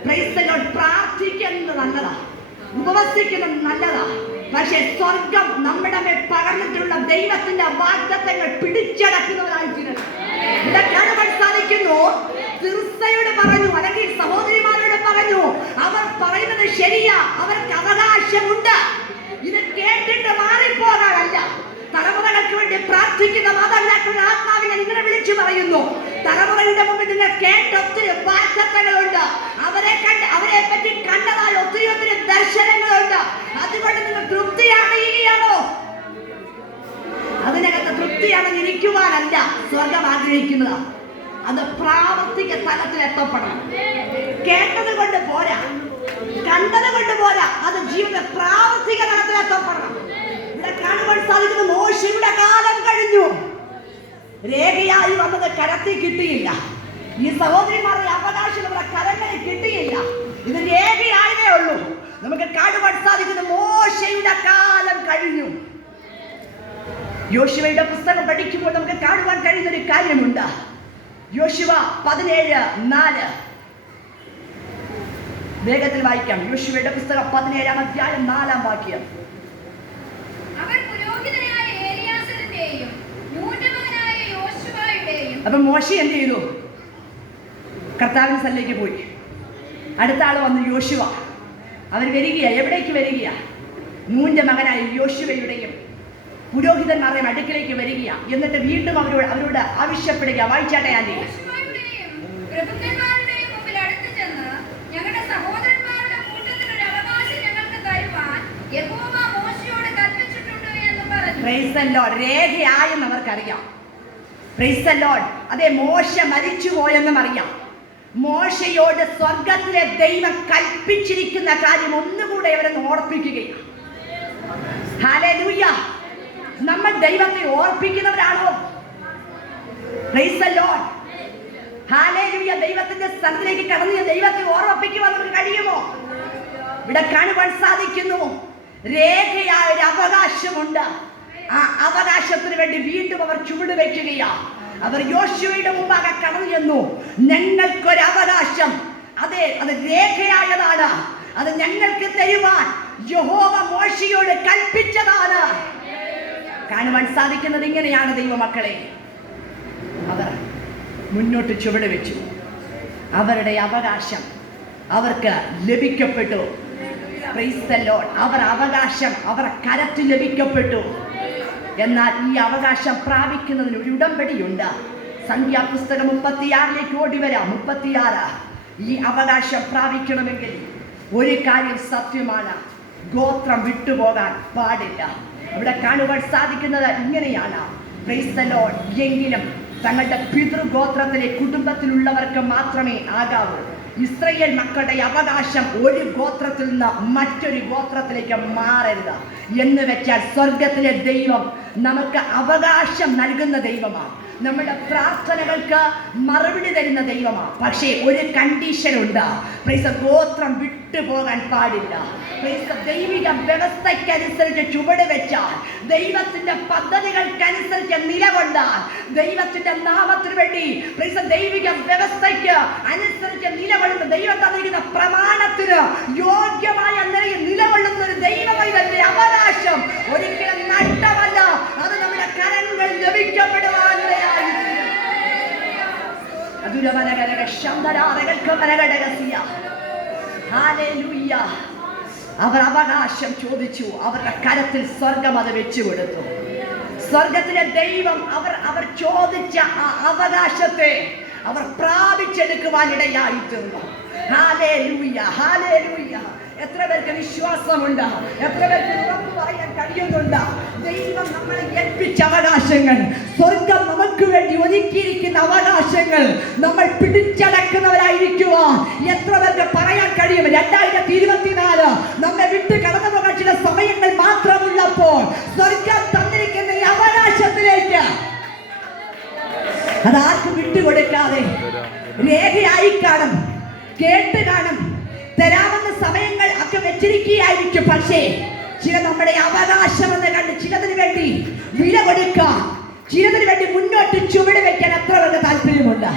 Price the Lord. പ്രാർത്ഥിക്കുന്നത് നല്ലതാ, ഉപവസിക്കുന്നത് നല്ലതാ. പക്ഷെ സ്വർഗം നമ്മുടെ മേൽ പകർന്നിട്ടുള്ള ദൈവത്തിന്റെ വാഗ്ദത്തങ്ങൾ പിടിച്ചടക്കുന്നവരായിത്തീരണം. ഇവിടെ കാണുവാൻ സാധിക്കുന്നു, തിർസയോട് പറഞ്ഞു, അല്ലെങ്കിൽ സഹോദരിമാരോട് പറഞ്ഞു, അവർ പറയുന്നത് ശരിയാ, അവർക്ക് അവകാശമുണ്ട്. ഇത് കേട്ടിട്ട് മാറിപ്പോകാനല്ല. തലമുറകൾക്ക് വേണ്ടി പ്രാർത്ഥിക്കുന്ന മാതാപിതാക്കളുടെ ആത്മാവിനെ നിങ്ങളെ വിളിച്ചു പറയുന്നു, തലമുറയുടെ മുമ്പിൽ നിങ്ങൾ കേട്ട ഒത്തിരി വാഗ്ദത്തങ്ങളുണ്ട്. അവരെ പറ്റി കണ്ടതായ ഒത്തിരി ദർശനങ്ങളുണ്ട്. അതുകൊണ്ട് നിങ്ങൾ തൃപ്തിയാണോ? അതിനകത്ത് തൃപ്തിയാണെന്നിരിക്കുവാനല്ല സ്വർഗം ആഗ്രഹിക്കുന്നത്. അത് പ്രാവർത്തിക തലത്തിൽ എത്തപ്പെടണം. കേട്ടത് കൊണ്ട് പോരാ, കണ്ടത് കൊണ്ട് പോരാ, അത് ജീവിത പ്രാവർത്തിക തലത്തിൽ എത്തപ്പെടണം. ഇവിടെ കാണുവാൻ സാധിക്കുന്ന മോശയുടെ കാലം കഴിഞ്ഞു. രേഖയായി വന്നത് കരത്തിൽ കിട്ടിയില്ല. ഈ സഹോദരിമാരുടെ അവകാശം നമ്മുടെ കരങ്ങളിൽ കിട്ടിയില്ല. ഇത് രേഖയായതേ ഉള്ളൂ. നമുക്ക് കാണുവാൻ സാധിക്കുന്ന മോശയുടെ കാലം കഴിഞ്ഞു. യോശുവയുടെ പുസ്തകം പഠിക്കുമ്പോൾ നമുക്ക് കാണുവാൻ കഴിയുന്ന ഒരു കാര്യമുണ്ട്. യോശുവ 17:4. വേഗത്തിൽ വായിക്കാം. യോശുവയുടെ പുസ്തകം 17-ാം അധ്യായം 4-ാം വാക്യം. അപ്പൊ മോശെ എന്ത് ചെയ്തു? കർത്താവിന്റെ സ്ഥലത്തേക്ക് പോയി. അടുത്ത ആള് വന്നു യോശുവ. അവർ വരികയാ. എവിടേക്ക് വരികയാ? നൂന്റെ മകനായ യോശുവയുടെയും പുരോഹിതന്മാരുടെയും അടുക്കിലേക്ക് വരികയാ. എന്നിട്ട് വീണ്ടും അവരോട് ആവശ്യപ്പെടുക. വായിച്ചാട്ടെ ആന്റി. രേഖയായെന്ന് അവർക്കറിയാം. അതെ, മോശ മരിച്ചു പോയെന്നും അറിയാം. മോശയോട് സ്വർഗത്തിലെ ദൈവം കൽപ്പിച്ചിരിക്കുന്ന കാര്യം ഒന്നുകൂടെ അവരെന്ന് ഓർപ്പിക്കുകയാണ്. ഹല്ലേലൂയ. നമ്മൾ ദൈവത്തെ ഓർപ്പിക്കുന്നവരാണോ? Praise the Lord. ഹല്ലേലൂയ. ദൈവത്തിന്റെ സ്ഥലത്തിലേക്ക് കടന്ന് ദൈവത്തെ ഓർമ്മിപ്പിക്കുവാൻ നമുക്ക് കഴിയുമോ? ഇവിടെ കാണുവാൻ സാധിക്കുന്നു, രേഖയായ ഒരു അവകാശമുണ്ട്. ആ അവകാശത്തിന് വേണ്ടി വീണ്ടും അവർ ചുവട് വയ്ക്കുകയാണ്. അവർ യോശുവയുടെ മുമ്പാകെ കടന്നു ചെന്നു. ഞങ്ങൾക്കൊരു അവകാശം, അതെ, അത് രേഖയായതാണ്. അത് ഞങ്ങൾക്ക് തരുവാൻ യഹോവ മോശയോട് കൽപ്പിച്ചതാണ്. കാണുവാൻ സാധിക്കുന്നത് ഇങ്ങനെയാണ് ദൈവമക്കളെ. അവർ മുന്നോട്ട് ചുവട് വെച്ചു. അവരുടെ അവകാശം അവർക്ക് ലഭിക്കപ്പെട്ടു. Praise the Lord. അവർ അവകാശം അവരുടെ കരത്തിൽ ലഭിക്കപ്പെട്ടു. എന്നാൽ ഈ അവകാശം പ്രാപിക്കുന്നതിന് ഒരു ഉടമ്പടിയുണ്ട്. സംഖ്യാപുസ്തകം 36-ലേക്ക് ഓടി വരാം. 36. ഈ അവകാശം പ്രാപിക്കണമെങ്കിൽ ഒരു കാര്യം സത്യമാണ്, ഗോത്രം വിട്ടുപോകാൻ പാടില്ല. ഇവിടെ കാണുവാൻ സാധിക്കുന്നത് ഇങ്ങനെയാണ്. Price the Lord. എങ്കിലും തങ്ങളുടെ പിതൃഗോത്രത്തിലെ കുടുംബത്തിലുള്ളവർക്ക് മാത്രമേ ആകാവൂ. ഇസ്രായേൽ മക്കളുടെ അവകാശം ഒരു ഗോത്രത്തിൽ നിന്ന് മറ്റൊരു ഗോത്രത്തിലേക്ക് മാറരുത്. എന്ന് വെച്ചാൽ സ്വർഗത്തിലെ ദൈവം നമുക്ക് അവകാശം നൽകുന്ന ദൈവമാണ്. നമ്മുടെ പ്രാർത്ഥനകൾക്ക് മറുപടി തരുന്ന ദൈവമാണ്. പക്ഷേ ഒരു കണ്ടീഷൻ ഉണ്ട്. ഗോത്രം വിട്ടുപോകാൻ പാടില്ല. ദൈവിക വ്യവസ്ഥയ്ക്കനുസരിച്ച് ചുവട് വെച്ചാൽ, ദൈവത്തിന്റെ പദ്ധതികൾക്കനുസരിച്ച് നിലകൊണ്ടാൽ, ദൈവത്തിന്റെ നാമത്തിന് വേണ്ടി ദൈവിക വ്യവസ്ഥയ്ക്ക് അനുസരിച്ച് നിലകൊള്ളുന്ന ദൈവം തന്നിരിക്കുന്ന പ്രമാണത്തിന് യോഗ്യമായ നിലയിൽ നിലകൊള്ളുന്ന ഒരു ദൈവമൈതന്റെ അവകാശം ഒരിക്കലും നഷ്ടമല്ല. അത് നമ്മുടെ കരങ്ങളിൽ ലഭിക്കപ്പെടുവാനിടയായി. അവർ അവകാശം ചോദിച്ചു. അവരുടെ കരത്തിൽ സ്വർഗം അത് വെച്ചു കൊടുത്തു. സ്വർഗത്തിലെ ദൈവം അവർ ചോദിച്ച ആ അവകാശത്തെ അവർ പ്രാപിച്ചെടുക്കുവാനിടയായിട്ടുണ്ട്. Hallelujah, hallelujah. എത്ര പേർക്ക് വിശ്വാസമുണ്ട്? എത്ര പേർക്ക് ഉറപ്പ് പറയാൻ കഴിയുന്നുണ്ട്? ദൈവം നമ്മളെ ഏൽപ്പിച്ച അവകാശങ്ങൾ, സ്വർഗം നമുക്ക് വേണ്ടി ഒരുക്കിയിരിക്കുന്ന അവകാശങ്ങൾ നമ്മൾ പിടിച്ചടക്കുന്നവരായിരിക്കുക. എത്ര പേർക്ക് പറയാൻ കഴിയും? 2024 നമ്മെ വിട്ട് കടന്നു പോകാൻ ചില സമയങ്ങൾ മാത്രമുള്ളപ്പോൾ സ്വർഗം തന്നിരിക്കുന്ന ഈ അവകാശത്തിലേക്ക് അതാർക്കും വിട്ടുകൊടുക്കാതെ രേഖയായി കാണും, കേട്ട് കാണും, തരാമെന്ന സമയങ്ങൾ ഒക്കെ വെച്ചിരിക്കുകയായിരിക്കും. പക്ഷേ ചില നമ്മുടെ അവകാശം എന്ന് കണ്ട് ചിലതിന് വേണ്ടി വില കൊടുക്കാൻ, ചിലതിന് വേണ്ടി മുന്നോട്ട് ചുവട് വെക്കാൻ എത്ര പേർക്ക് താല്പര്യമുണ്ട്?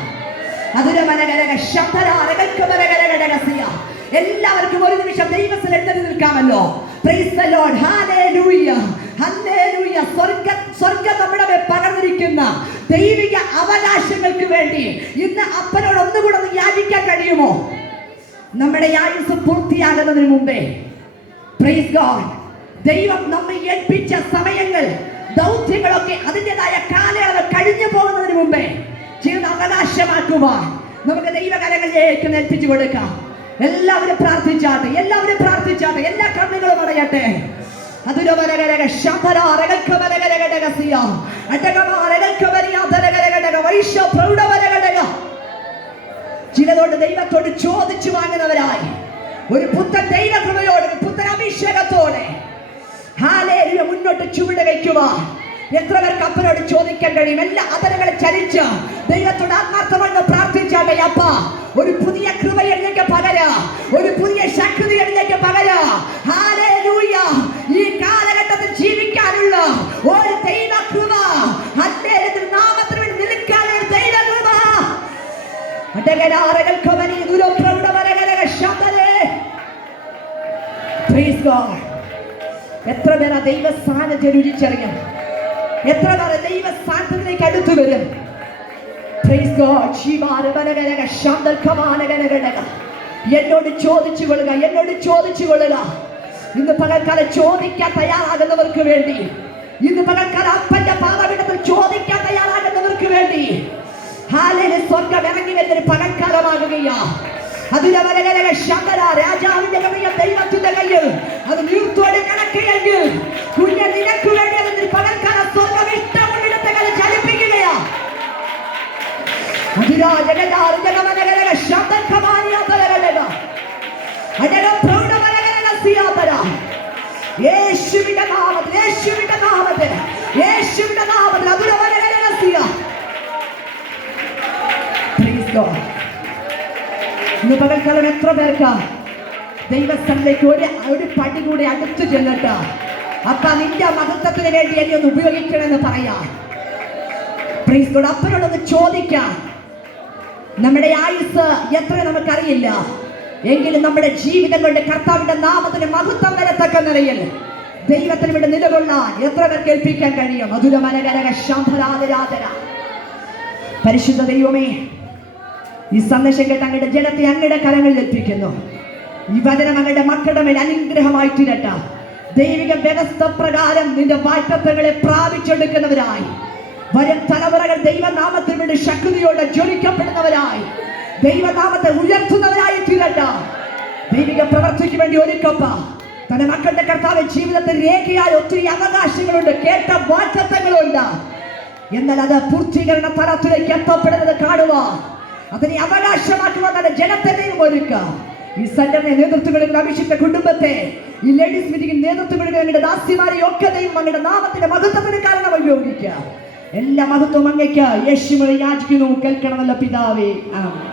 അതൊരു മനകരക ശബ്ദരകരകടകസിയ. എല്ലാവർക്കും ഒരു നിമിഷം ദൈവത്തിൽ എഴുന്നേറ്റ് നിൽക്കാമല്ലോ. Praise the Lord. Hallelujah, hallelujah. സ്വർഗ്ഗം നമ്മുടെ മേൽ പകർന്നിരിക്കുന്ന ദൈവിക അവകാശങ്ങൾക്ക് വേണ്ടി ഇന്ന് അപ്പനോട് ഒന്നുകൂടെ ഒന്ന് യാചിക്കാൻ കഴിയുമോ? നമ്മുടെ ആയുസ് പൂർത്തിയാകുന്നതിന് മുമ്പേ, പ്രൈസ് ഗോഡ്, ദൈവം നമ്മെ ഏൽപ്പിച്ച സമയങ്ങൾ, ദൗത്യങ്ങളൊക്കെ അതിൻ്റെതായ കാലയളവ് കഴിഞ്ഞു പോകുന്നതിന് മുമ്പേ ചില അവകാശമാക്കുവാൻ നമുക്ക് ദൈവകരങ്ങളിലേക്ക് ഏൽപ്പിച്ചു കൊടുക്കാം. എല്ലാവരും പ്രാർത്ഥിച്ചാട്ടെ, എല്ലാവരും പ്രാർത്ഥിച്ചാട്ടെ, എല്ലാ കണ്ണുകളും അടയട്ടെ. ചിലതോട് ദൈവത്തോട് ചോദിച്ചു വാങ്ങുന്നവരായി ഒരു പുത്തൻ ദൈവകൃപയോടെ, പുത്തൻ അഭിഷേകത്തോടെ ഹല്ലേലൂയ മുന്നോട്ട് ചുവട് വയ്ക്കുവാൻ എത്ര പേർക്ക് അപ്പനോട് ചോദിക്കാൻ കഴിയും? എല്ലാ അതരങ്ങളും ചലിച്ച് ദൈവത്തോട് ആത്മാർത്ഥമായി പ്രാർത്ഥിച്ചാട്ടെ. അപ്പ, ഒരു പുതിയ കൃപ എന്നിലേക്ക് പകരാ, ഒരു പുതിയ ശക്തി എന്നിലേക്ക് പകരാ. ഹല്ലേലൂയ. ഈ കാലഘട്ടത്തിൽ ജീവിക്കാനുള്ള ഒരു ദൈവകൃപ, ഹല്ലേലൂയ, നാമത്തിന് വേണ്ടി നിൽക്കാനുള്ള ഒരു ദൈവകൃപ. അടകരാരകൾക്ക് വലിയ ദുരപ്രൗഢ വരകരക ശബ്ദലേ Praise God. എത്ര പേർ ആ ദൈവ സാന്നിധ്യം രുചിച്ചറിയാം? എത്ര പേർ ദൈവ സാന്നിധ്യത്തിലേക്ക് അടുത്തു വരും? Praise God. എന്നോട് ചോദിച്ചു കൊള്ളുക, എന്നോട് ചോദിച്ചു കൊള്ളുക. ഇന്ന് പകൽക്കാലം ചോദിക്കാൻ തയ്യാറാകുന്നവർക്ക് വേണ്ടി, ഇന്ന് പകൽക്കാലം അപ്പന്റെ പാദപീഠത്തിൽ ചോദിക്കാൻ തയ്യാറാകുന്നവർക്ക് വേണ്ടി ഹാലേലൂയ, സ്വർഗ്ഗം ഇറങ്ങി വരുന്നൊരു പകൽക്കാലമാകുകയാ. രാജാവിന്റെ കയ്യിൽ, ദൈവത്തിന്റെ കയ്യിൽ അത് നീർത്തോടെ കിടക്കുകയെങ്കിൽ കുഞ്ഞ് നിനക്ക് വേണ്ടി അതിന്റെ പകൽക്കാലം സ്വർഗ്ഗം ഇഷ്ടമുള്ളിടത്തെ കളി ചലിപ്പിക്കുകയാ. യേശുവിന്റെ നാമത്തിൽ, യേശുവിന്റെ നാമത്തിൽ, യേശുവിന്റെ നാമത്തിൽ ഇന്ന് പകൽക്കാലം എത്ര പേർക്കാ ദൈവസ്ഥലേക്ക് ഒരു പടി കൂടി അടുത്തു ചെന്നിട്ട് അപ്പ നിന്റെ മഹത്വത്തിന് വേണ്ടി എന്നെ ഒന്ന് ഉപയോഗിക്കണമെന്ന് പറയാം. അപ്പനോടൊന്ന് ചോദിക്കാം. നമ്മുടെ ആയുസ് എത്ര നമുക്കറിയില്ല, എങ്കിലും നമ്മുടെ ജീവിതം കൊണ്ട് കർത്താവിന്റെ നാമത്തിന് മഹത്വം വരത്തക്ക നിലയിൽ ദൈവത്തിന് ഇവിടെ നിലകൊള്ളാൻ എത്ര പേർ കേൾപ്പിക്കാൻ കഴിയും? പരിശുദ്ധ ദൈവമേ, ഈ സന്ദേശം കേട്ട് അങ്ങയുടെ ജനത്തെ അങ്ങയുടെ കരങ്ങളിൽ ഏൽപ്പിക്കുന്നു. ഈ വചനം അങ്ങയുടെ മക്കളുടെ മേൽ അനുഗ്രഹമായി തീരട്ടെ. ദൈവിക വ്യവസ്ഥ പ്രകാരം നിന്റെ വാഗ്ദത്തങ്ങളെ പ്രാപിച്ചെടുക്കുന്നവരായി വരും തലമുറകൾ ദൈവനാമത്തിന് വേണ്ടി ശക്തിയോടെ ജ്വലിക്കപ്പെടുന്നവരായി, ദൈവനാമത്തെ ഉയർത്തുന്നവരായി തീരട്ടെ. ദൈവിക പ്രവർത്തിക്ക് വേണ്ടി ഒരുക്കപ്പ തന്റെ മക്കളുടെ കർത്താവ് ജീവിതത്തിൽ രേഖയായ ഒത്തിരി അവകാശങ്ങളുണ്ട്, കേട്ട വാഗ്ദത്തങ്ങളുണ്ട്. എന്നാൽ അത് പൂർത്തീകരണ തലത്തിലേക്ക് എത്തപ്പെടുന്നത് കാണുക, അതിനെ അവകാശമാക്കുവാൻ തന്നെ ജനത്തെ ഒരുക്കുക. ഈ സെന്ററിനെ നേതൃത്വങ്ങളിൽ അഭിഷിക്ത കുടുംബത്തെ, ഈ ലേഡീസ് മീറ്റിംഗിൽ നേതൃത്വങ്ങളിൽ അങ്ങയുടെ ദാസിമാരെയും ഒക്കെ ദൈവം അങ്ങയുടെ നാമത്തിന്റെ മഹത്വത്തിന് കാരണം ഉപയോഗിക്കുക. എല്ലാ മഹത്വം അങ്ങയ്ക്ക് യേശുവിനെ യാചിക്കുന്നു, കേൾക്കണമല്ലോ പിതാവേ. ആമേൻ.